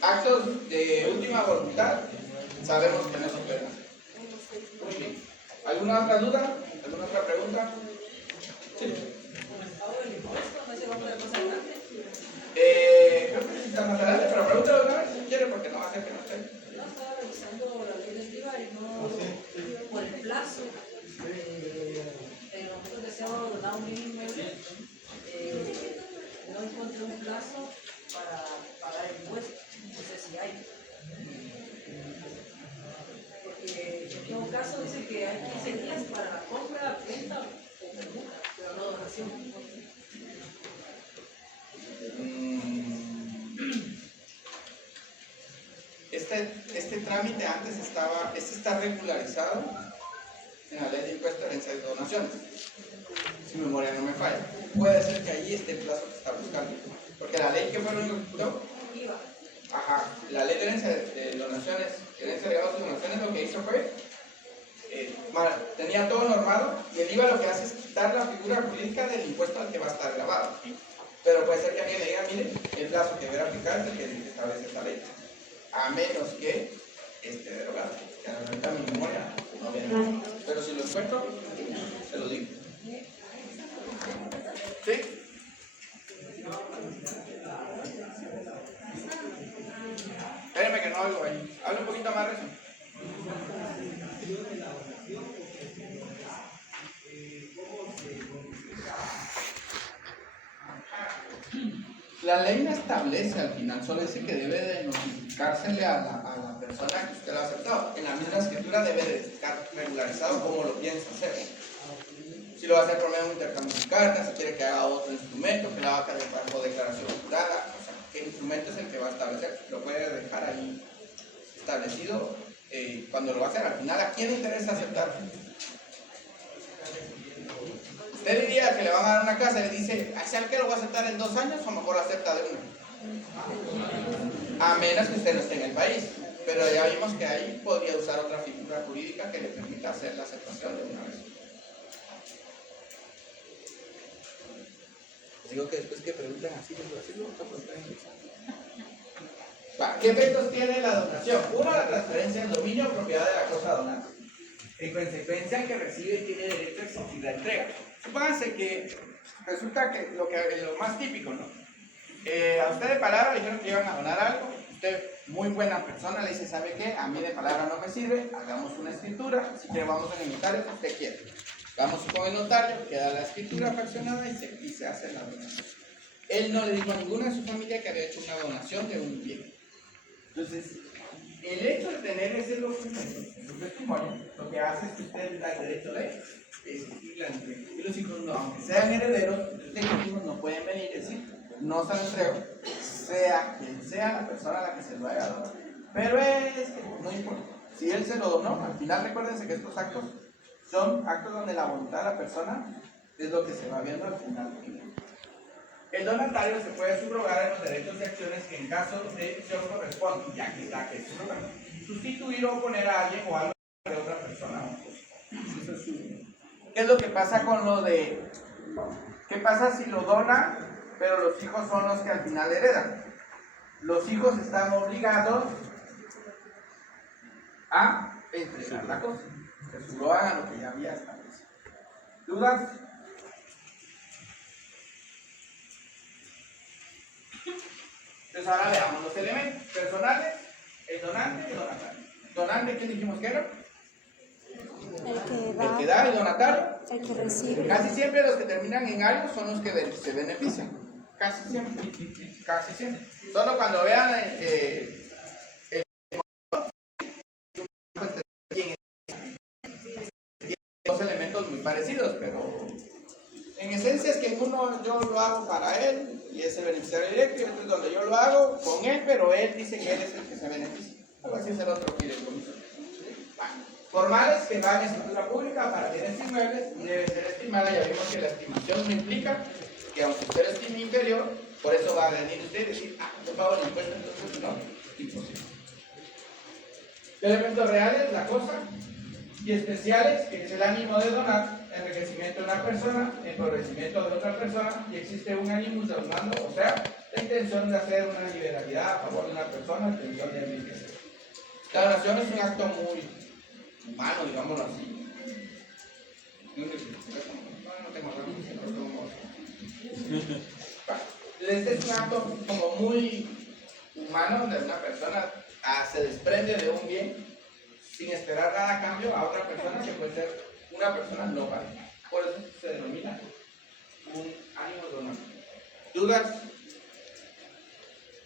actos de última voluntad, sabemos que no se operan. Muy bien. ¿Alguna otra duda? ¿Alguna otra pregunta? Sí. Ahora el impuesto no se va a poder pasar adelante. Creo que sí está más adelante, pero pregúntale una vez si quiere, porque no va a ser que no esté. Yo estaba revisando la ley del IVA y no, por el plazo, nosotros deseamos donar un mínimo no encontré un plazo para pagar el impuesto, no sé si hay. Porque en todo caso dice que hay 15 días para la compra, venta o compra, pero no donación. Este trámite antes está regularizado en la ley de impuesto de herencia y donaciones. Si mi memoria no me falla. Puede ser que ahí esté el plazo que está buscando. Porque la ley que fue lo único que quitó. Ajá, la ley de herencia de donaciones, herencia de legados y donaciones, lo que hizo fue, tenía todo normado, y el IVA lo que hace es quitar la figura jurídica del impuesto al que va a estar grabado. Pero puede ser que alguien le diga, mire, el plazo que debe aplicar es el que establece esta ley. A menos que esté derogado. Que ahorita mi memoria no viene. Pero si lo encuentro, se lo digo. ¿Sí? Espérenme que no oigo ahí. Habla un poquito más de eso. La ley no establece al final, solo dice que debe de notificársele a la persona que usted lo ha aceptado. En la misma escritura debe de estar regularizado como lo piensa hacer. Si lo va a hacer por medio de un intercambio de cartas, si quiere que haga otro instrumento, que la haga bajo declaración jurada, o sea, qué instrumento es el que va a establecer, lo puede dejar ahí establecido cuando lo va a hacer. Al final, ¿a quién le interesa aceptar? Usted diría que le van a dar una casa y le dice, ¿sabe qué? ¿Lo voy a aceptar en 2 años o mejor acepta de uno? A menos que usted no esté en el país. Pero ya vimos que ahí podría usar otra figura jurídica que le permita hacer la aceptación de una vez. Digo que después que preguntan así, ¿qué efectos tiene la donación? Uno, la transferencia del dominio o propiedad de la cosa donada. En consecuencia, el que recibe tiene derecho a exigir la entrega. Supónganse que resulta que lo más típico, ¿no? A usted de palabra le dijeron que iban a donar algo. Usted, muy buena persona, le dice, ¿sabe qué? A mí de palabra no me sirve, hagamos una escritura. Si quiere, vamos en el notario, si usted quiere. Vamos con el notario, queda la escritura fraccionada y se hace la donación. Él no le dijo a ninguna de su familia que había hecho una donación de un bien. Entonces, el hecho de tener ese documento en su testimonio, lo que hace es que usted le da el derecho de exigir la entrega. Y los hijos, no, aunque sean herederos, los hijos no pueden venir y decir, no se lo entrego, sea quien sea la persona a la que se lo haya dado. Pero es que no importa. Si él se lo donó, al final recuérdense que estos actos son actos donde la voluntad de la persona es lo que se va viendo al final. El donatario se puede subrogar en los derechos y acciones que en caso de edición corresponden, ya que está que sustituir o poner a alguien o algo de otra persona. ¿Qué es lo que pasa con lo de... ¿Qué pasa si lo dona, pero los hijos son los que al final heredan? Los hijos están obligados a entregar la cosa. Se subrogan a lo que ya había establecido. ¿Dudas? Entonces ahora veamos los elementos personales, el donante y el donatario. ¿Donante qué dijimos que era? El que da, el donatario. El que recibe. Casi siempre los que terminan en algo son los que se benefician. Casi siempre. Casi siempre. Solo cuando vean dos elementos muy parecidos, pero en esencia es que uno yo lo hago para él y es el beneficiario directo, y otro es donde yo lo hago con él, pero él dice que él es el que se beneficia. Algo así es el otro que quiere con eso. Formales que van en escritura pública para bienes inmuebles y debe ser estimada. Ya vimos que la estimación no implica que aunque usted estime inferior, por eso va a venir usted y decir, no pago el impuesto, entonces no, imposible. Elementos reales, la cosa, y especiales, que es el ánimo de donar, enriquecimiento de una persona, empobrecimiento de otra persona, y existe un ánimo de donando, o sea, la intención de hacer una liberalidad a favor de una persona, la intención de enriquecer. La donación es un acto muy humano, digámoslo así. No tengo este es un acto como muy humano, donde una persona se desprende de un bien sin esperar nada a cambio a otra persona que puede ser una persona no válida. Por eso se denomina un ánimo donante. ¿Dudas?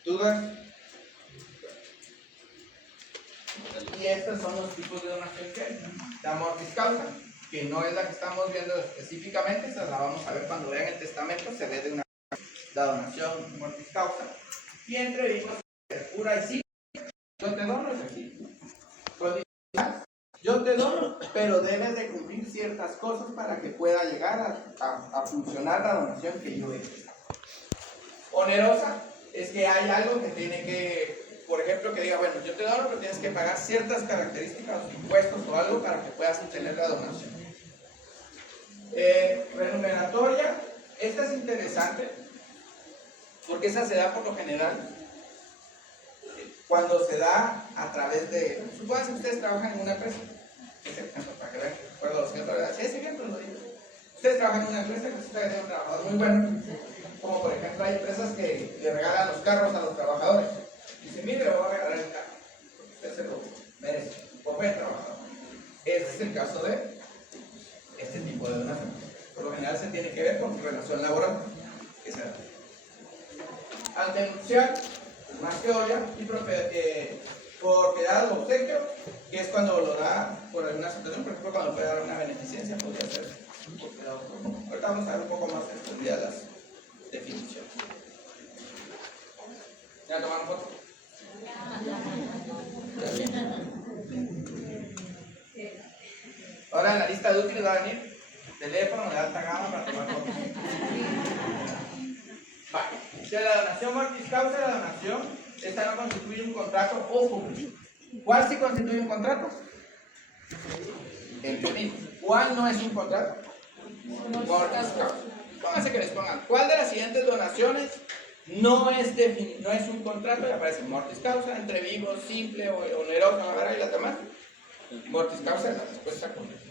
¿Dudas? Y estos son los tipos de donación que hay. La mortis causa, que no es la que estamos viendo específicamente, esa la vamos a ver cuando vean el testamento, se ve de una la donación mortis causa. Y entre vivos, pura y simple. Yo te dono, es así. Yo te dono, pero debes de cumplir ciertas cosas para que pueda llegar a funcionar la donación que yo he hecho. Onerosa es que hay algo que tiene que, por ejemplo, que diga, bueno, yo te dono, pero tienes que pagar ciertas características, impuestos o algo para que puedas obtener la donación. Remuneratoria, esta es interesante, porque esa se da por lo general cuando se da a través de, supongan que ustedes trabajan en una empresa, para que vean, recuerdo los que ese ejemplo lo digo. Ustedes trabajan en una empresa que ustedes tienen un trabajador muy bueno, como por ejemplo hay empresas que le regalan los carros a los trabajadores. Dicen, mire, le voy a regalar el carro, usted se lo merece, por buen trabajador. Este es el caso de este tipo de donación. Por lo general se tiene que ver con su relación laboral, que se da. Al denunciar, más que obvia, y propiedad o obsequio, que es cuando lo da por alguna situación, por ejemplo, cuando puede dar una beneficencia, podría ser propiedad o obsequio. Ahorita vamos a ver un poco más extendidas las definiciones. ¿Ya tomaron foto? Ahora en la lista de útiles va a venir teléfono de alta gama para tomar fotos. Vale. De la donación mortis causa, la donación, esta no constituye un contrato o público. ¿Cuál sí constituye un contrato? El mismo. ¿Cuál no es un contrato? Mortis causa. Pónganse que les pongan, ¿cuál de las siguientes donaciones no es un contrato? Y aparece mortis causa, entre vivos, simple o onerosa, y las demás. Mortis causa es la respuesta correcta.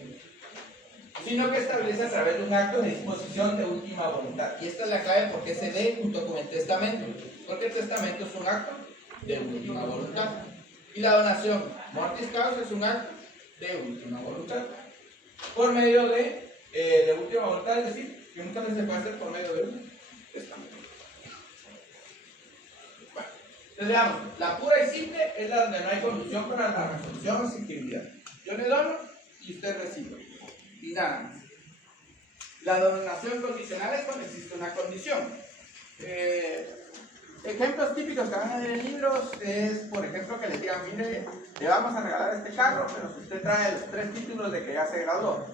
Sino que establece a través de un acto de disposición de última voluntad. Y esta es la clave porque se lee junto con el testamento. Porque el testamento es un acto de última voluntad. Y la donación mortis causa es un acto de última voluntad. Por medio de última voluntad, es decir, que muchas veces se puede hacer por medio de un testamento. Bueno, entonces veamos, la pura y simple es la donde no hay condición para la resolución o exigibilidad. Yo le dono y usted recibe. Y nada más. La donación condicional es cuando existe una condición. Ejemplos típicos que van a ver en libros es, por ejemplo, que le digan, mire, le vamos a regalar este carro, pero si usted trae los 3 títulos de que ya se graduó,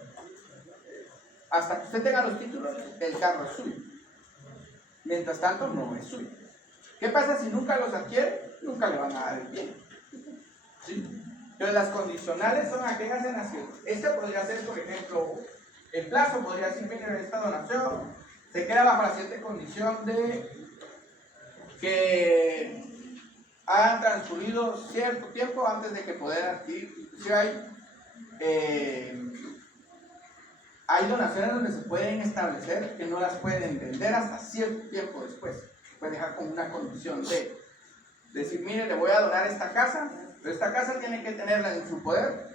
hasta que usted tenga los títulos, el carro es suyo. Mientras tanto, no es suyo. ¿Qué pasa si nunca los adquiere? Nunca le van a dar el bien. ¿Sí? Entonces las condicionales son aquellas en las que este podría ser, por ejemplo, el plazo podría ser, mire, esta donación se queda bajo la siguiente condición de que han transcurrido cierto tiempo antes de que poder adquirir. Inclusive hay donaciones donde se pueden establecer que no las pueden vender hasta cierto tiempo después. Se puede dejar como una condición de decir, mire, le voy a donar esta casa, pero esta casa tiene que tenerla en su poder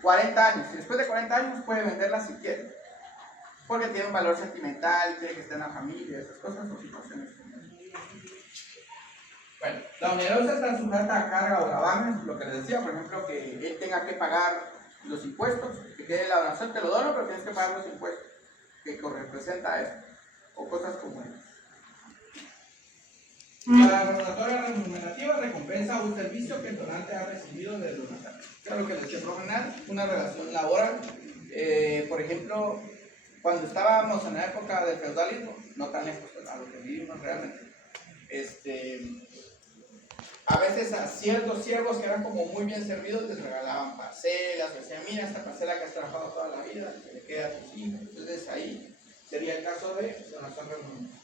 40 años. Y después de 40 años puede venderla si quiere. Porque tiene un valor sentimental, quiere que esté en la familia, esas cosas o situaciones. Bueno, la onerosa está sujeta a carga o gravamen, lo que les decía, por ejemplo, que él tenga que pagar los impuestos, que quede la donación, te lo dono, pero tienes que pagar los impuestos que representa esto, o cosas como esas. La remuneratoria remunerativa recompensa un servicio que el donante ha recibido del donatario. Claro que les decía, por lo general, una relación laboral. Por ejemplo, cuando estábamos en la época del feudalismo, no tan lejos a lo que vivimos realmente, a veces a ciertos siervos que eran como muy bien servidos les regalaban parcelas, decían, mira, esta parcela que has trabajado toda la vida, que le queda a tus hijos. Entonces ahí sería el caso de donación remunerativa.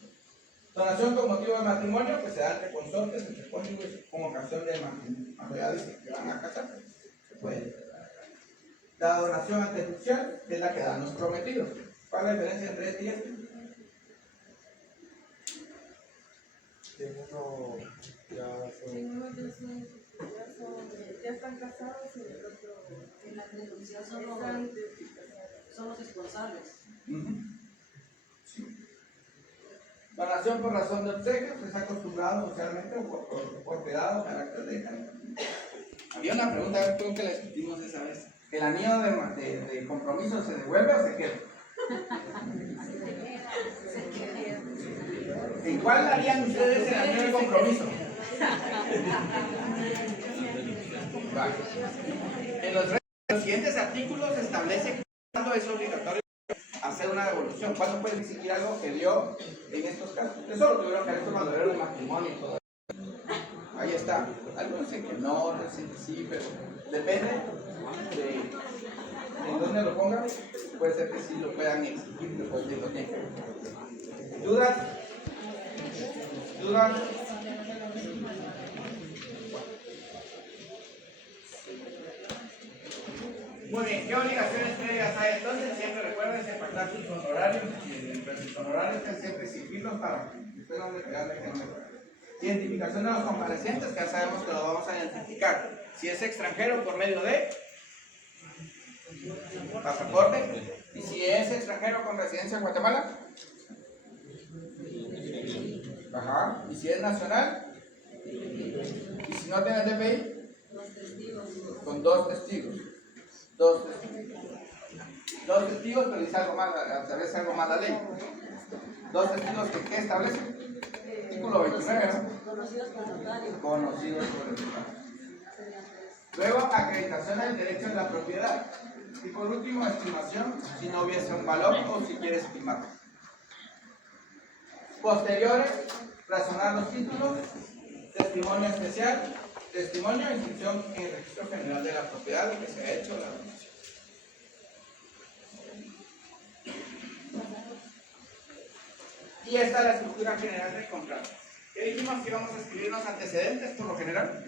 Donación con motivo de matrimonio, que se da entre consortes, entre cónyuges, con ocasión de matrimonio. Ya dicen que van a casar, se puede. La donación antenupcial es la que dan los prometidos. ¿Cuál es la diferencia entre este y este? Ya están casados y el otro en la antenupcial son los esposables. Sí. Donación por razón de obsequio, se ha acostumbrado socialmente o por cuidado, carácter de carácter. Había una pregunta, creo que la discutimos esa vez. ¿El anillo de compromiso se devuelve o se queda? ¿En cuál harían ustedes el anillo de compromiso? Vale. En los siguientes artículos se establece cuándo es obligatorio hacer una devolución. ¿Cuándo puede exigir algo que dio en estos casos? Eso lo tuvieron que hacer cuando era un matrimonio y todo. Ahí está. Algunos dicen que no, otros dicen que sí, pero depende de dónde lo pongan. Puede ser que sí lo puedan exigir después de lo tiempo. ¿Dudas? ¿Dudas? Muy bien, ¿qué obligaciones previas hay entonces? Siempre recuerden pactar sus honorarios y dentro de sus honorarios siempre exigirlos para que después no le pegan de que no le pagan. Identificación de los comparecientes, que ya sabemos que lo vamos a identificar. Si es extranjero, por medio de pasaporte. Y si es extranjero con residencia en Guatemala, ajá. Y si es nacional, y si no tiene DPI, con dos testigos. Dos testigos, pero dice algo más, establece algo más la ley. Dos testigos que ¿qué establece? Artículo 29, ¿no? Conocidos por el notario. Conocidos por el notario. Luego, acreditación del derecho de la propiedad. Y por último, estimación, si no hubiese un valor o si quieres estimar. Posteriores, razonar los títulos, testimonio especial, testimonio e inscripción en el registro general de la propiedad de que se ha hecho la donación. Y esta es la estructura general del contrato. ¿Qué dijimos que íbamos a escribir los antecedentes por lo general?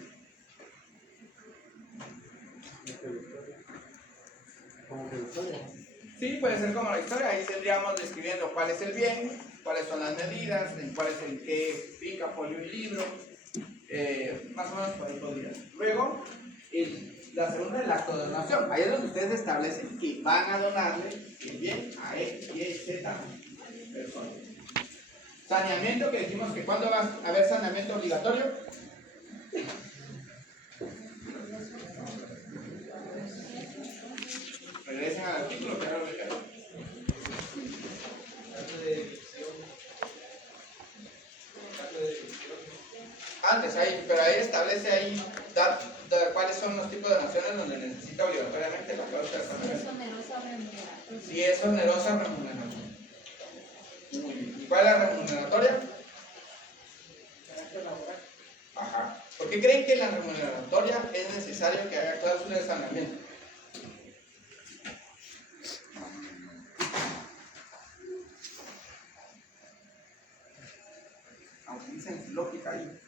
Sí, puede ser como la historia. Ahí tendríamos describiendo cuál es el bien, cuáles son las medidas, cuál es el que pica, folio y libro. Más o menos por ahí podría. Luego, la segunda es el acto de donación. Ahí es donde ustedes establecen que van a donarle el bien a X, Y, Z personas. Saneamiento, que dijimos que cuando va a haber saneamiento obligatorio. Regresen al artículo que ahora lo dejé. Antes ahí, pero ahí establece ahí cuáles son los tipos de donaciones donde necesita obligatoriamente la cláusula de saneamiento. Si es onerosa remuneratoria. Muy bien. ¿Y cuál es la remuneratoria? Ajá. ¿Por qué creen que en la remuneratoria es necesario que haya cláusula de saneamiento? Aunque dicen lógica ahí.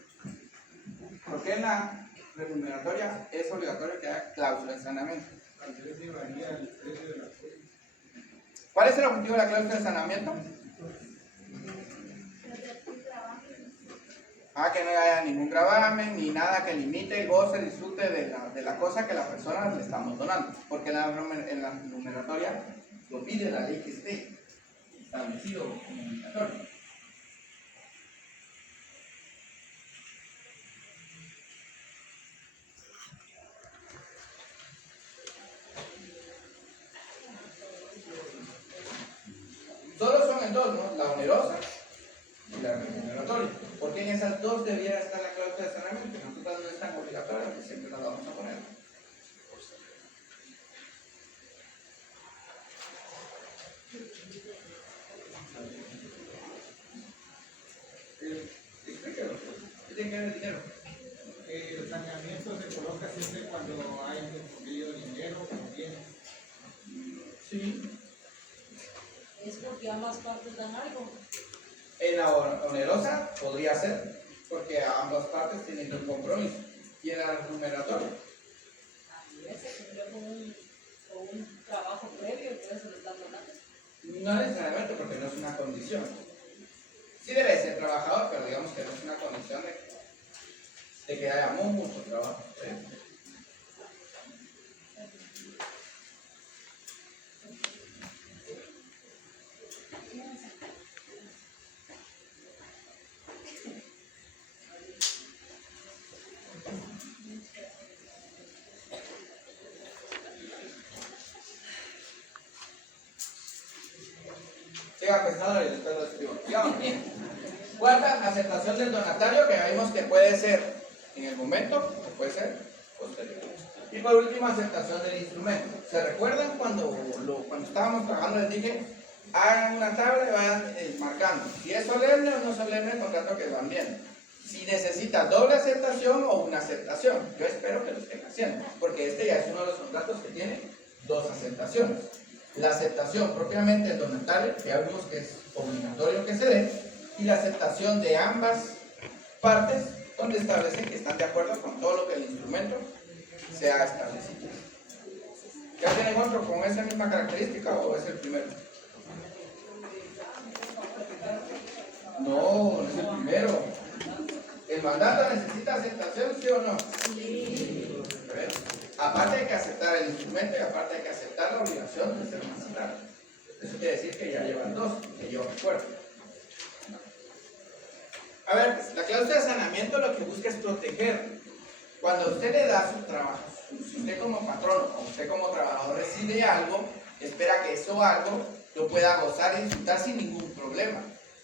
¿Por qué en la remuneratoria es obligatorio que haya cláusula de saneamiento? ¿Cuál es el objetivo de la cláusula de saneamiento? Que no haya ningún gravamen ni nada que limite, goce, disfrute de la cosa que la persona le estamos donando, porque en la remuneratoria lo pide la ley que esté establecido como obligatorio. Solo son en dos, ¿no? La onerosa y la remuneratoria. Porque en esas dos debiera estar la cláusula de saneamiento, que nosotros no es tan obligatoria, que siempre nos la vamos a poner. Explíquelo. ¿Qué tiene que ver el dinero? El saneamiento se coloca siempre cuando hay consumido dinero o bienes. Sí. Es porque ambas partes dan algo. En la onerosa podría ser, porque ambas partes tienen un compromiso. Y en la remuneratoria. También se cumplió con un trabajo previo y por eso lo están donando. No necesariamente, porque no es una condición. Sí debe ser trabajador, pero digamos que no es una condición de que haya mucho trabajo. ¿Sí? Siga pensando y después lo escribo. Digamos. Cuarta, aceptación del donatario, que vimos que puede ser en el momento o puede ser posterior. Y por último, aceptación del instrumento. ¿Se recuerdan cuando estábamos trabajando? Les dije, hagan una tabla y vayan marcando si es solemne o no solemne el contrato que van viendo. Si necesita doble aceptación o una aceptación. Yo espero que lo estén haciendo, porque este ya es uno de los contratos que tiene dos aceptaciones. La aceptación propiamente del donatario, que ya vimos que es obligatorio que se dé, y la aceptación de ambas partes, donde establecen que están de acuerdo con todo lo que el instrumento se ha establecido. ¿Ya tienen otro con esa misma característica o es el primero? No, no es el primero. ¿El mandato necesita aceptación, sí o no? Sí. Aparte hay que aceptar el instrumento y aparte hay que aceptar la obligación de ser mandatario. Eso quiere decir que ya llevan dos, que yo recuerdo. A ver, la cláusula de saneamiento lo que busca es proteger. Cuando usted le da su trabajo, si usted como patrón o usted como trabajador recibe algo, espera que eso algo lo pueda gozar y disfrutar sin ningún problema.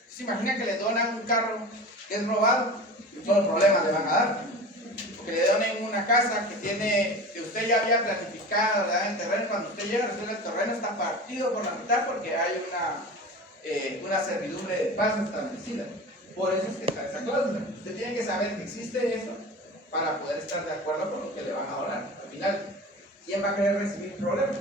¿Se imagina que le donan un carro que es robado? Todos los problemas le van a dar. O que le donen una casa que usted ya había planificado, ¿verdad? En terreno, cuando usted llega, resulta que el terreno está partido por la mitad porque hay una servidumbre de paso establecida. Por eso es que está esa cláusula. Usted tiene que saber que existe eso para poder estar de acuerdo con lo que le van a donar. Al final, ¿quién va a querer recibir problemas?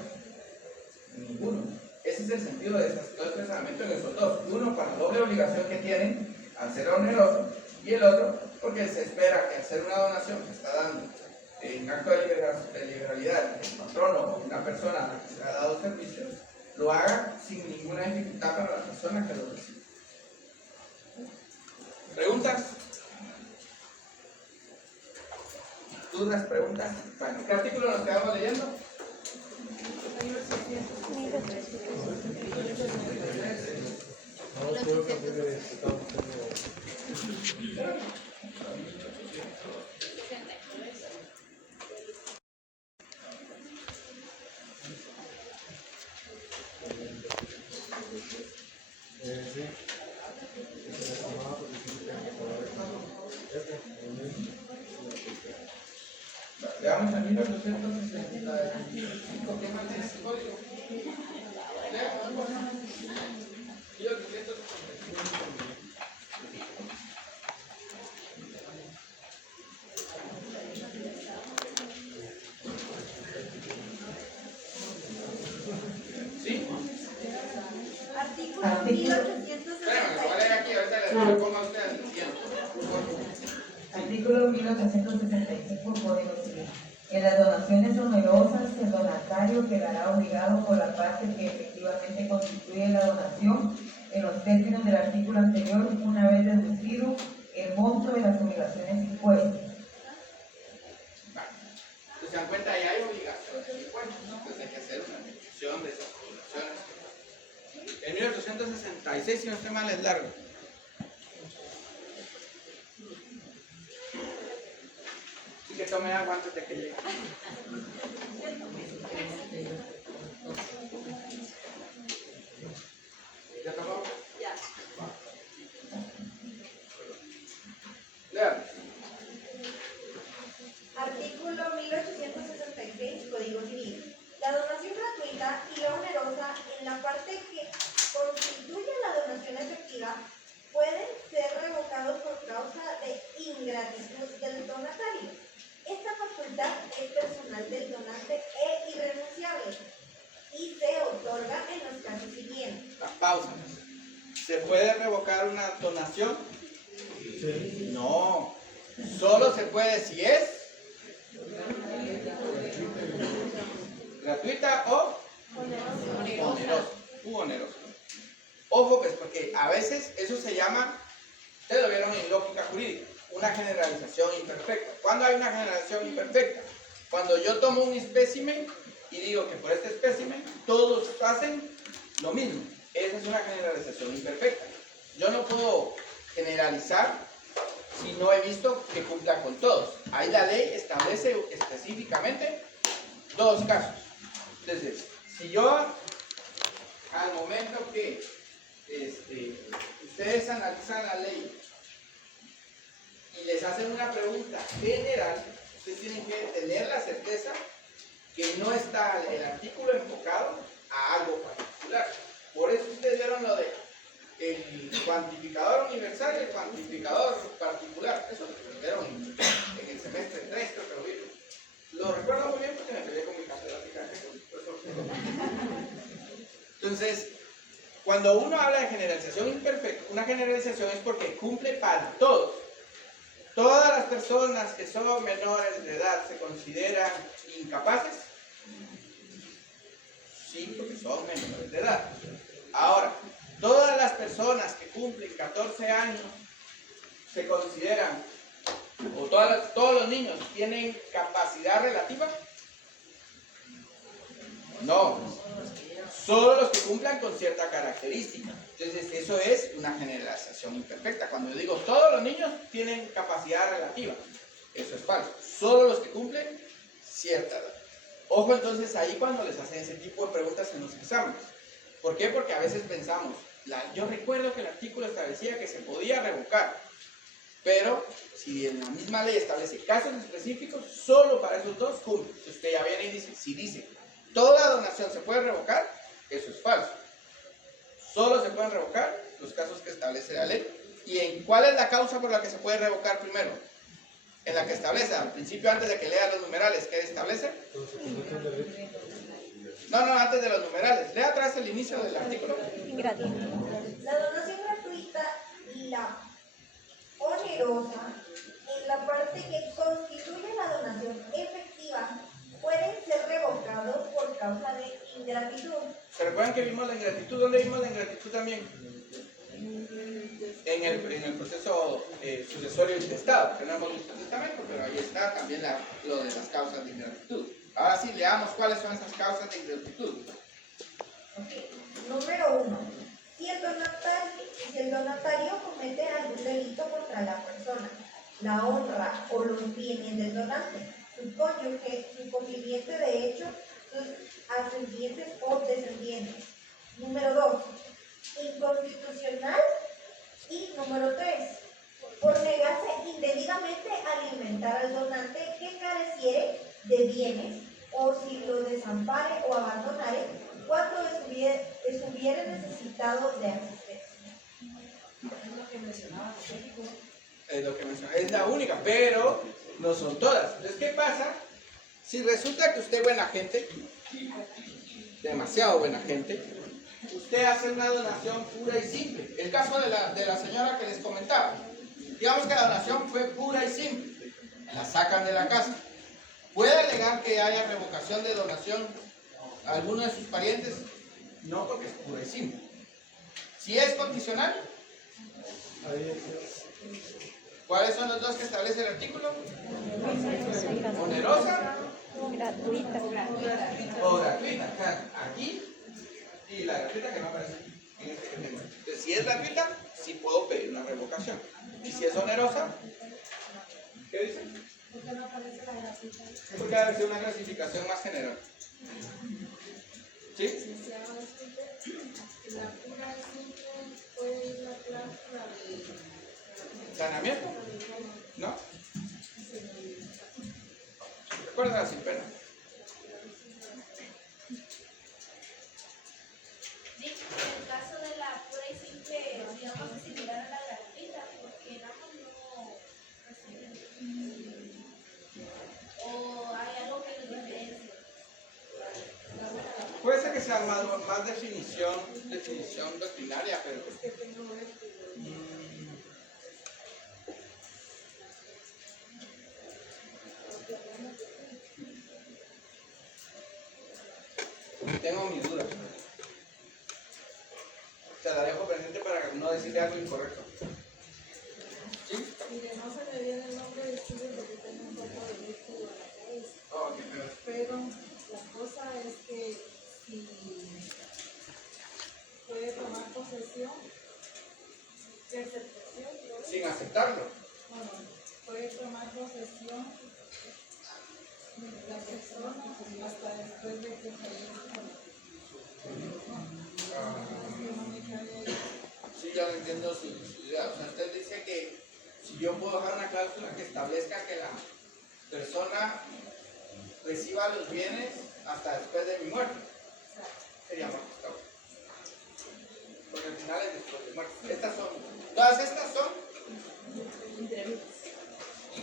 Ninguno. Ese es el sentido de esas cláusulas de saneamiento en esos dos. Uno, para la doble obligación que tienen al ser oneroso, y el otro, porque se espera que al ser una donación que está dando en acto de liberalidad el patrono o una persona a la que se le ha dado servicio, lo haga sin ninguna dificultad para la persona que lo recibe. ¿Preguntas? ¿Dudas? ¿Preguntas? Bueno, ¿qué artículo nos quedamos leyendo? Veamos a 1865, ¿qué más es el código? ¿Sí? Artículo 1865. Artículo 1865 Código Civil. En las donaciones onerosas, el donatario quedará obligado por la parte que efectivamente constituye la donación en los términos del artículo anterior, una vez deducido el monto de las obligaciones impuestas. Se dan cuenta, ya hay obligaciones de impuestos, entonces hay que hacer una deducción de esas obligaciones. En 1866, si no estoy mal, es largo. Así que tome agua antes de que llegue. ¿Ya tomó? Ya. caridad pueden ser revocados por causa de ingratitud del donatario. Esta facultad es personal del donante e irrenunciable y se otorga en los casos siguientes. Pausa. ¿Se puede revocar una donación? Sí. No. Solo se puede si es gratuita o onerosa. Ojo, pues, porque a veces eso se llama, ustedes lo vieron en lógica jurídica, una generalización imperfecta. ¿Cuándo hay una generalización imperfecta? Cuando yo tomo un espécimen y digo que por este espécimen todos hacen lo mismo. Esa es una generalización imperfecta. Yo no puedo generalizar si no he visto que cumpla con todos. Ahí la ley establece específicamente dos casos. Entonces, si yo al momento que ustedes analizan la ley y les hacen una pregunta general, ustedes tienen que tener la certeza que no está el artículo enfocado a algo particular. Por eso ustedes vieron lo de el cuantificador universal y el cuantificador particular. Eso lo vieron en el semestre 3, creo que lo vieron. Lo recuerdo muy bien porque me peleé con mi catedrática. Entonces, cuando uno habla de generalización imperfecta, una generalización es porque cumple para todos. Todas las personas que son menores de edad se consideran incapaces. Sí, porque son menores de edad. Ahora, todas las personas que cumplen 14 años se consideran, o todos los niños tienen capacidad relativa. No, solo los que cumplan con cierta característica. Entonces, eso es una generalización imperfecta. Cuando yo digo todos los niños tienen capacidad relativa, eso es falso. Solo los que cumplen cierta edad. Ojo entonces ahí cuando les hacen ese tipo de preguntas en los exámenes. ¿Por qué? Porque a veces pensamos, yo recuerdo que el artículo establecía que se podía revocar, pero si en la misma ley establece casos específicos, solo para esos dos cumple. Entonces usted ya viene y dice, si dice, toda donación se puede revocar, eso es falso. Solo se pueden revocar los casos que establece la ley. ¿Y en cuál es la causa por la que se puede revocar primero? En la que establece, al principio, antes de que lea los numerales, ¿qué establece? No, antes de los numerales. Lea atrás el inicio del artículo. La donación gratuita y la onerosa, en la parte que constituye la donación efectiva, pueden ser revocados por causa de ingratitud. ¿Se recuerdan que vimos la ingratitud? ¿Dónde vimos la ingratitud también? En el proceso sucesorio intestado, que no hemos visto el testamento, pero ahí está también lo de las causas de ingratitud. Ahora sí, leamos cuáles son esas causas de ingratitud. Okay. Número 1. Si el donatario comete algún delito contra la persona, la honra o los bienes del donante, su cónyuge, su conviviente de hecho, sus ascendientes o descendientes. Número 2. Inconstitucional. Y número 3. Por negarse indebidamente a alimentar al donante que careciere de bienes o si lo desampare o abandonare cuando estuviere necesitado de asistencia. Es lo que mencionaba. Es lo que mencionaba. Es la única, pero no son todas. Entonces, ¿qué pasa? Si resulta que usted es buena gente, demasiado buena gente, usted hace una donación pura y simple. El caso de la señora que les comentaba. Digamos que la donación fue pura y simple. La sacan de la casa. ¿Puede alegar que haya revocación de donación a alguno de sus parientes? No, porque es pura y simple. Si es condicional, ¿cuáles son los dos que establece el artículo? Onerosa Gratuita. o gratuita. Aquí y la gratuita que no aparece aquí. Entonces, si es gratuita, sí puedo pedir una revocación. Y si es onerosa, ¿qué dicen? ¿Por qué no aparece la gratuita? Porque debe ser una clasificación más general. ¿Sí? La pura simple puede ir la cláusula de ¿Saneamiento? ¿No? Recuerda sin pena. Sí, en el caso de la pura y simple, digamos, sea más definición doctrinaria, pero tengo mis dudas. Te la dejo pendiente para no decirle algo incorrecto. ¿Sí? Mire, no se me viene el nombre del estudio porque tengo un poco de músculo en la cabeza. Oh, okay, Pero la cosa es que si puede tomar posesión de aceptación, ¿no? Sin aceptarlo. Bueno, puede tomar posesión la persona hasta después de que fallezca. Sí, ya lo entiendo su idea. O sea, usted dice que si yo puedo dejar una cláusula que establezca que la persona reciba los bienes hasta después de mi muerte, sería más justo. Porque al final es después de muerte. Todas estas son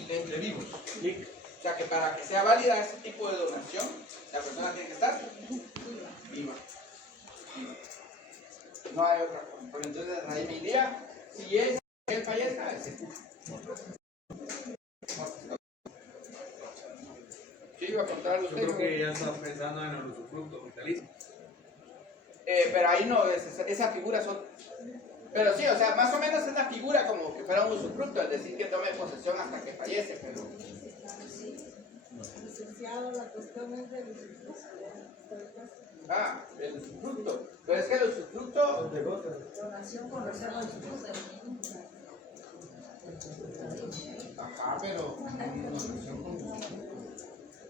entre vivos. O sea, que para que sea válida ese tipo de donación, la persona tiene que estar viva. No hay otra forma. Porque entonces ahí me iría, si él fallezca, se escucha. Sí, iba a contar Yo creo que ya está pensando en el usufructo vitalicio. Pero ahí no, esa figura es otra. Pero sí, o sea, más o menos es la figura como que fuera un usufructo, es decir, que tome posesión hasta que fallece, pero... Licenciado, la cuestión es del usufructo. Ah, el usufructo. Pero es que el usufructo... Donación con reserva de usufructo. Ajá, pero... donación con usufructo.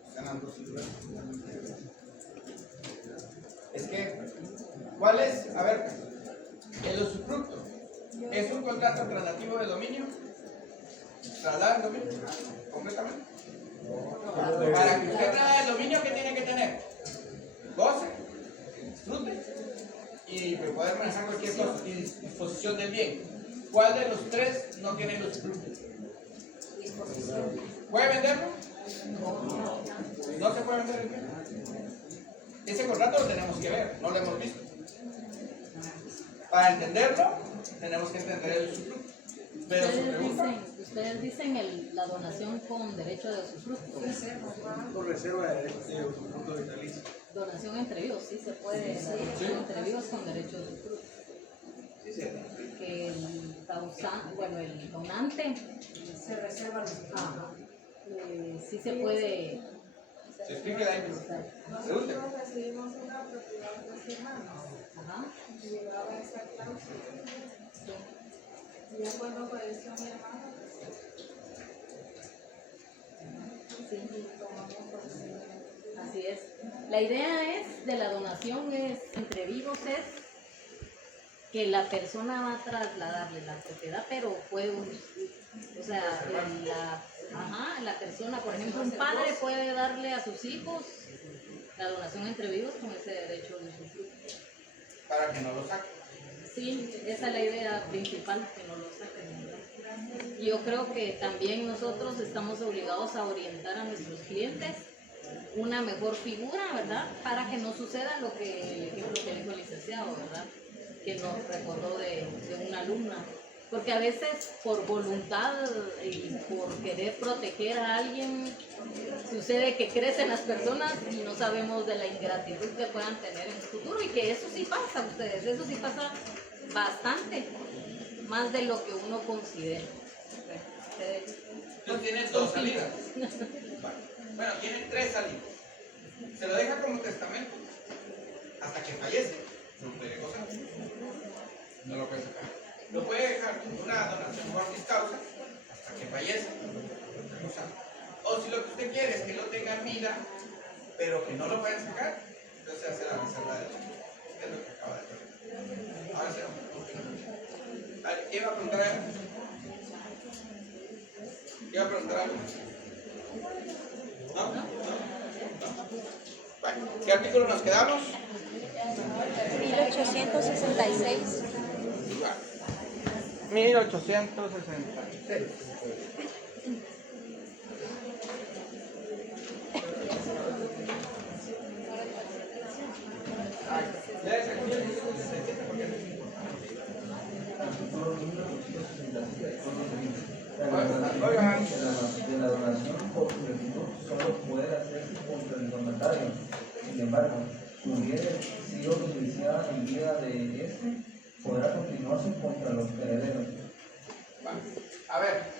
Están dos figuras. Es que... ¿Cuál es? A ver, el usufructo. ¿Es un contrato alternativo de dominio? ¿Traslada el dominio? ¿Completamente? Para que usted traslade el dominio, ¿qué tiene que tener? Goce, disfrute y poder manejar cualquier cosa y disposición del bien. ¿Cuál de los tres no tiene el usufructo? Disposición. ¿Puede venderlo? No se puede vender el bien. Ese contrato lo tenemos que ver, no lo hemos visto. Para entenderlo, tenemos que entender el usufructo. Pero ustedes dicen la donación con derecho de usufructo. Con reserva de usufructo vitalicio. Donación entre vivos, sí se puede. Donación entre vivos con derecho de usufructo. Sí, sí. Que el causante, bueno, el donante Se reserva los sí se puede. Se explica ahí. Nosotros recibimos una propiedad de 2 hermanos. Ajá. Y llevaba esa cláusula. Y ya cuando falleció mi hermano, Así es. La idea es de la donación es entre vivos es que la persona va a trasladarle la propiedad, pero fue o sea, la persona, por ejemplo, un padre puede darle a sus hijos la donación entre vivos con ese derecho de usufructo. Para que no lo saquen. Sí, esa es la idea principal, que no lo saquen, ¿verdad? Yo creo que también nosotros estamos obligados a orientar a nuestros clientes una mejor figura, ¿verdad? Para que no suceda lo que el ejemplo que dijo el licenciado, ¿verdad? Que nos recordó de una alumna. Porque a veces por voluntad y por querer proteger a alguien, sucede que crecen las personas y no sabemos de la ingratitud que puedan tener en el futuro, y que eso sí pasa a ustedes, eso sí pasa bastante, más de lo que uno considera. Entonces tiene 2 salidas. Bueno, tiene 3 salidas. Se lo deja como testamento hasta que fallece. No puede gozar. No lo puede sacar. Lo puede dejar como una donación por mis causas hasta que fallece. O si lo que usted quiere es que lo tenga en vida, pero que no lo puedan sacar, entonces hace la reserva de dominio. Es lo que acaba de ver. Ahora se va a ¿qué iba a preguntar algo? ¿Qué iba a preguntar algo? ¿No? Bueno, ¿qué artículo nos quedamos? 1866. 1866. Ahí está. donatario. Sin embargo, si hubiere sido judiciada en vida de este, podrá continuarse contra los herederos. A ver.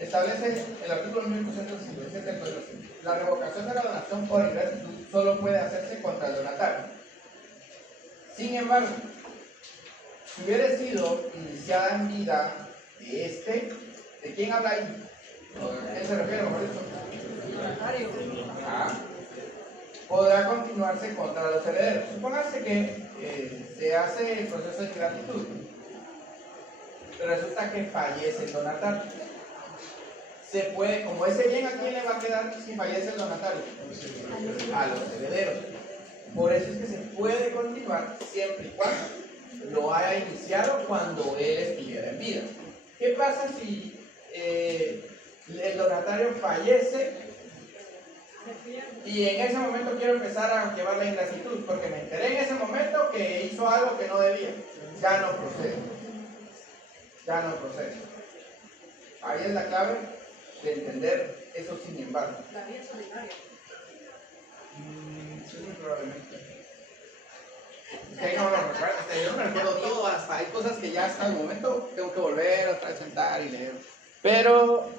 Establece el artículo 1257 del Código Civil. La revocación de la donación por ingratitud solo puede hacerse contra el donatario. Sin embargo, si hubiera sido iniciada en vida de este, ¿de quién habla ahí? ¿A quién se refiere, mejor dicho? Podrá continuarse contra los herederos. Supóngase que se hace el proceso de ingratitud. Pero resulta que fallece el donatario. Se puede, como ese bien, ¿a quién le va a quedar si fallece el donatario? A los herederos. Por eso es que se puede continuar siempre y cuando lo haya iniciado cuando él estuviera en vida. ¿Qué pasa si el donatario fallece y en ese momento quiero empezar a llevar la ingratitud? Porque me enteré en ese momento que hizo algo que no debía. Ya no procede. Ya no procede. Ahí es la clave de entender eso, sin embargo. La vía solidaria. Sí, muy probablemente. Es que ahí no lo recuerdo, yo no me recuerdo todo, hasta hay cosas que ya hasta el momento tengo que volver a presentar y leer. Pero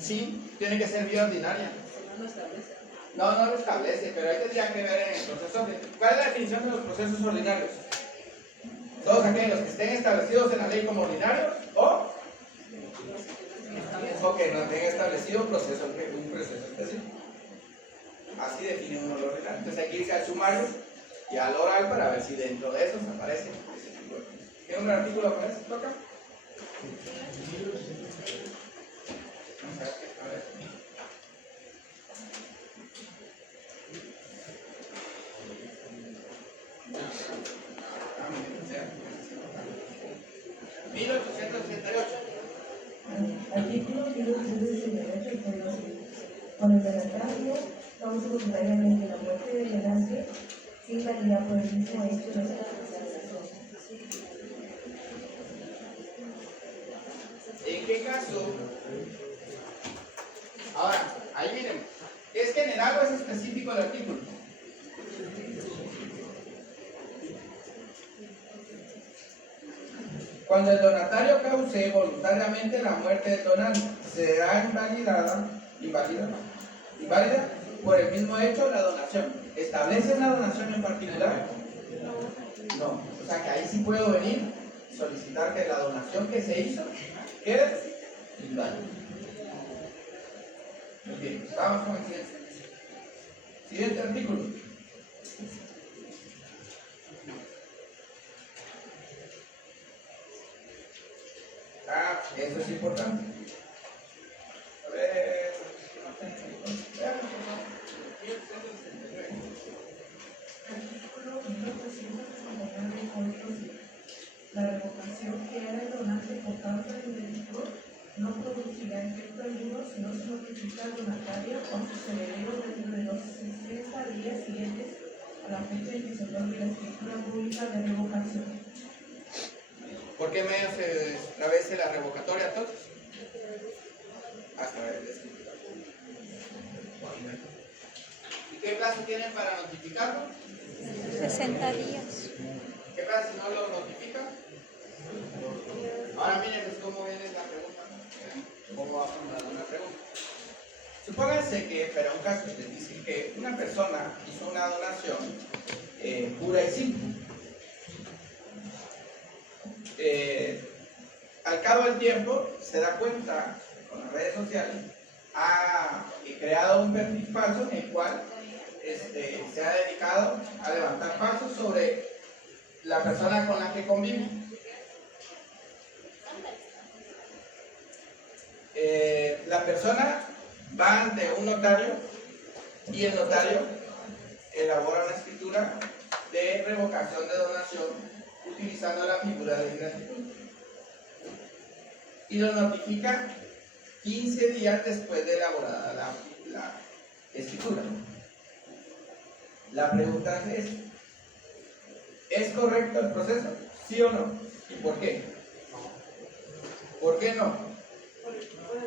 sí, tiene que ser vía ordinaria. No establece. No lo establece, pero ahí tendría que ver en el proceso. ¿Cuál es la definición de los procesos ordinarios? Todos aquellos que estén establecidos en la ley como ordinarios o que no tengan establecido un proceso específico. Así define uno lo ordinario. Entonces hay que irse al sumario y al oral para ver si dentro de esos aparece ese tipo de cosas. ¿Tiene un artículo con eso? ¿Toca? A ver. Artículo 1868 del Código Civil. Con el donatario, causa voluntariamente la muerte del donante, sin validad por el mismo hecho de la ¿En qué caso? Ahora, ahí miren, ¿es general o es específico el artículo? Cuando el donatario cause voluntariamente la muerte del donante, será inválida por el mismo hecho la donación. ¿Establece una donación en particular? No. O sea que ahí sí puedo venir y solicitar que la donación que se hizo quede inválida. Muy bien, vamos con el siguiente. Siguiente artículo. Eso es importante. A ver. Artículo 1269 del Código Civil. La revocación que haga el donante por causa del delito no producirá efecto alguno si no se notifica al donatario o a sus herederos dentro de los 60 días siguientes a la fecha en que se otorgue la escritura pública de revocación. ¿Por qué medio se establece la revocatoria entonces? Hasta ver la escritura pública. ¿Y qué plazo tienen para notificarlo? 60 días. ¿Qué pasa si no lo notifican? Ahora miren pues, cómo viene la pregunta. ¿Cómo va a formular una pregunta? Supónganse que, para un caso específico, que una persona hizo una donación pura y simple. Al cabo del tiempo se da cuenta con las redes sociales, ha creado un perfil falso en el cual se ha dedicado a levantar falsos sobre la persona con la que convive. La persona va ante un notario y el notario elabora una escritura de revocación de donación utilizando la figura de ingratitud y lo notifica 15 días después de elaborada la escritura. La pregunta ¿es correcto el proceso? ¿Sí o no? ¿Y por qué? ¿Por qué no?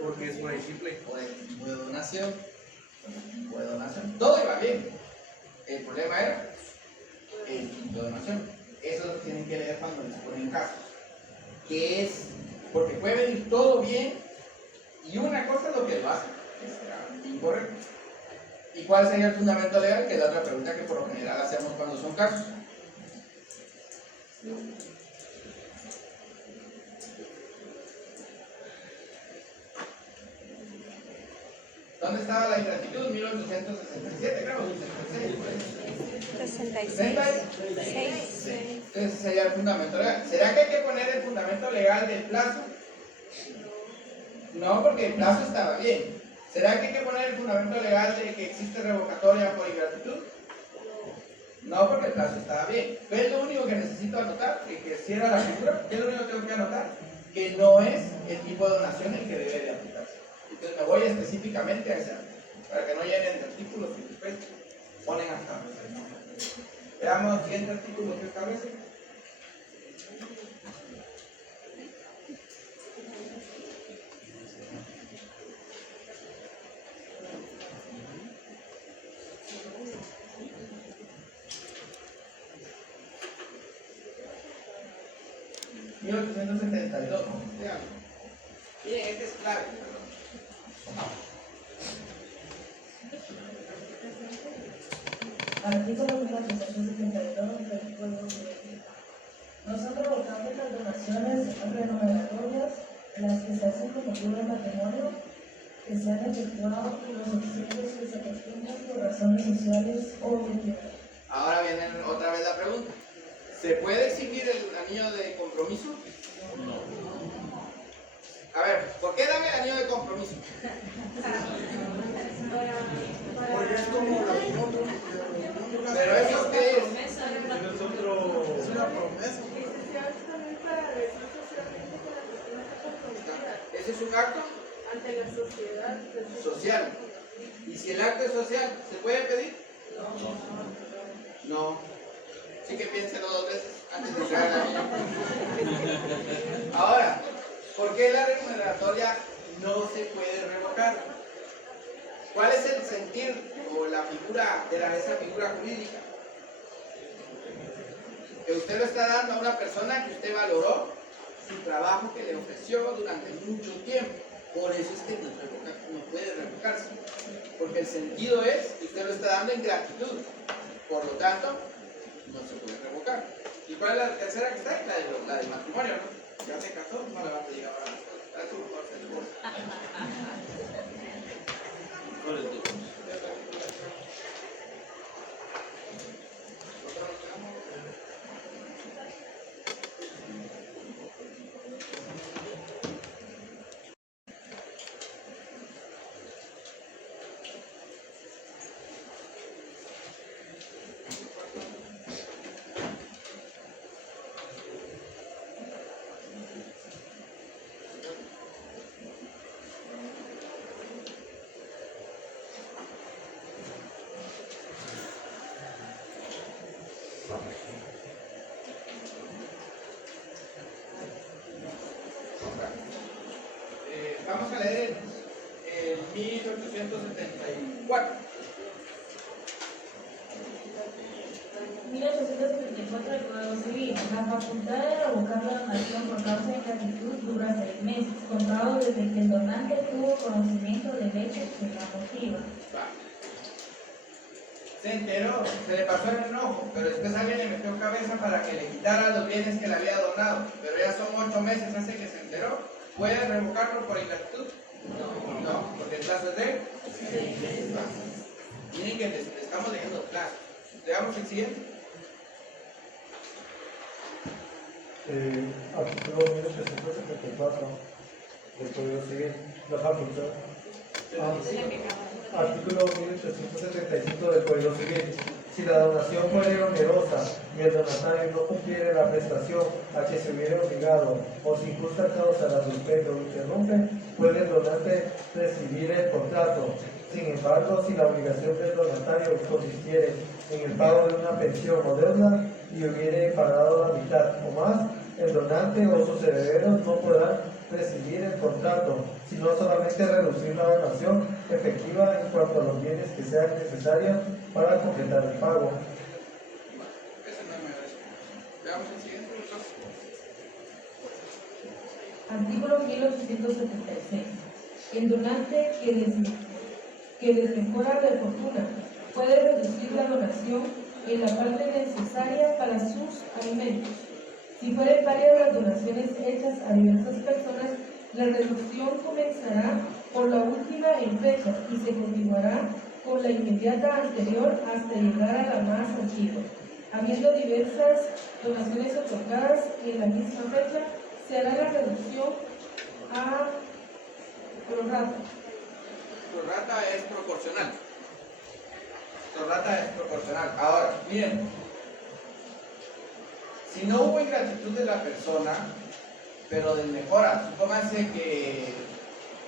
Porque es muy simple. O el tipo de donación. Todo iba bien. El problema era el tipo de donación. Eso lo tienen que leer cuando les ponen casos. Que es, porque puede venir todo bien y una cosa es lo que lo hace, que será incorrecto. ¿Y cuál sería el fundamento legal? Que es la otra pregunta que por lo general hacemos cuando son casos. ¿Dónde estaba la ingratitud? 1867, creo, 66, 66. Ese sería el fundamento legal. ¿Será que hay que poner el fundamento legal del plazo? No, porque el plazo estaba bien. ¿Será que hay que poner el fundamento legal de que existe revocatoria por ingratitud? No, porque el plazo estaba bien. ¿Qué es lo único que necesito anotar? Que cierra la figura. ¿Qué es lo único que tengo que anotar? Que no es el tipo de donación el que debe de aplicarse. Entonces me voy específicamente a esa, para que no llenen de artículos y después ponen hasta. Veamos el siguiente artículo que establece. $1872. Miren, este es clave. Artículo 1872 del Código Civil. No son revocables las donaciones remuneratorias, las que se hacen con motivo de matrimonio, que se han efectuado y los auxilios que se acostumbran por razones sociales o objetivas. Ahora viene otra vez la pregunta. ¿Se puede exigir el anillo de compromiso? A ver, ¿por qué dan el anillo de compromiso? Porque es como la Pero eso qué es? es una promesa. Ese es un acto Ante la sociedad. social. ¿Y si el acto es social, se puede pedir? No. Sí que piénselo 2 veces antes de entregar el anillo. Ahora, ¿por qué la remuneratoria no se puede revocar? ¿Cuál es el sentir o la figura de esa figura jurídica? Que usted lo está dando a una persona que usted valoró su trabajo que le ofreció durante mucho tiempo. Por eso es que no puede revocarse. Porque el sentido es que usted lo está dando en gratitud. Por lo tanto, no se puede revocar. ¿Y cuál es la tercera que está ahí? La del matrimonio, ¿no? Ya se casó, no le va a pedir ahora las cosas. A su mejor se divorcia. Vamos a leer el 1874. 1874 del Código Civil. La facultad de revocar la donación por causa de ingratitud dura 6 meses, contado desde que el donante tuvo conocimiento del hecho que la motiva. Se enteró, se le pasó el enojo, pero después alguien le metió cabeza para que le quitara los bienes que le había donado. Pero ya son 8 meses hace que se enteró. ¿Puede revocarlo por ingratitud? No, porque el plazo es de 6 meses. Miren que le estamos leyendo plazo. Leamos el siguiente. Artículo 1874 del Código Civil. La facultad. Artículo 1875 del Código Civil. Si la donación fuere onerosa y el donatario no cumpliere la prestación a que se hubiere obligado o si justa causa la suspende o interrumpe, puede el donante rescindir el contrato. Sin embargo, si la obligación del donatario consistiere en el pago de una pensión o deuda y hubiere pagado la mitad o más, el donante o sus herederos no podrán rescindir el contrato, sino solamente reducir la donación efectiva en cuanto a los bienes que sean necesarios para completar el pago. Ese no es mayor explicación. Veamos el siguiente, doctor. Artículo 1876. El donante que desmejora de fortuna puede reducir la donación en la parte necesaria para sus alimentos. Si fueren varias las donaciones hechas a diversas personas, la reducción comenzará por la última en fecha y se continuará con la inmediata anterior hasta llegar a la más antigua. Habiendo diversas donaciones otorgadas en la misma fecha, se hará la reducción a prorrata. Prorrata es proporcional. Prorrata es proporcional. Ahora, miren, si no hubo ingratitud de la persona, pero desmejora, supóngase que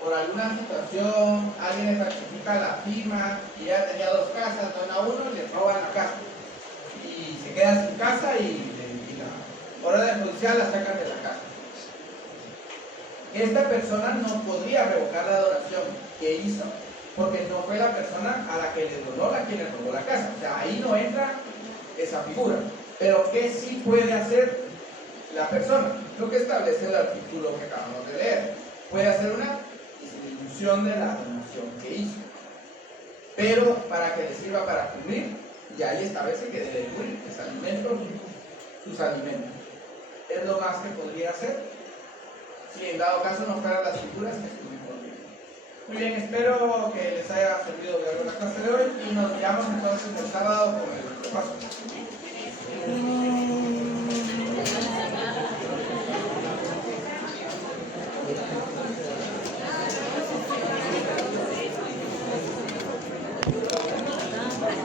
por alguna situación alguien le falsifica la firma y ya tenía 2 casas, dona uno y le roban la casa. Y se queda sin casa y la orden judicial la sacan de la casa. Esta persona no podría revocar la donación que hizo, porque no fue la persona a la que le donó la quien le robó la casa. O sea, ahí no entra esa figura. Pero ¿qué sí puede hacer la persona? Lo que establece el artículo que acabamos de leer. Puede hacer una disminución de la donación que hizo. Pero para que le sirva para cubrir, y ahí establece que debe cubrir sus alimentos. Es lo más que podría hacer. Si en dado caso no fueran las figuras que estuvimos viendo. Muy bien, espero que les haya servido de algo la clase de hoy y nos vemos entonces el sábado con el paso.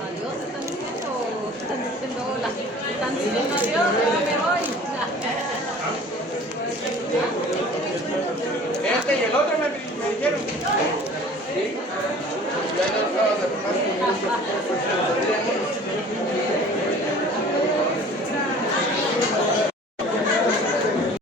Adiós, están diciendo adiós, ahora me voy. Este y el otro me dijeron. ¿Sí? Ya no estaba de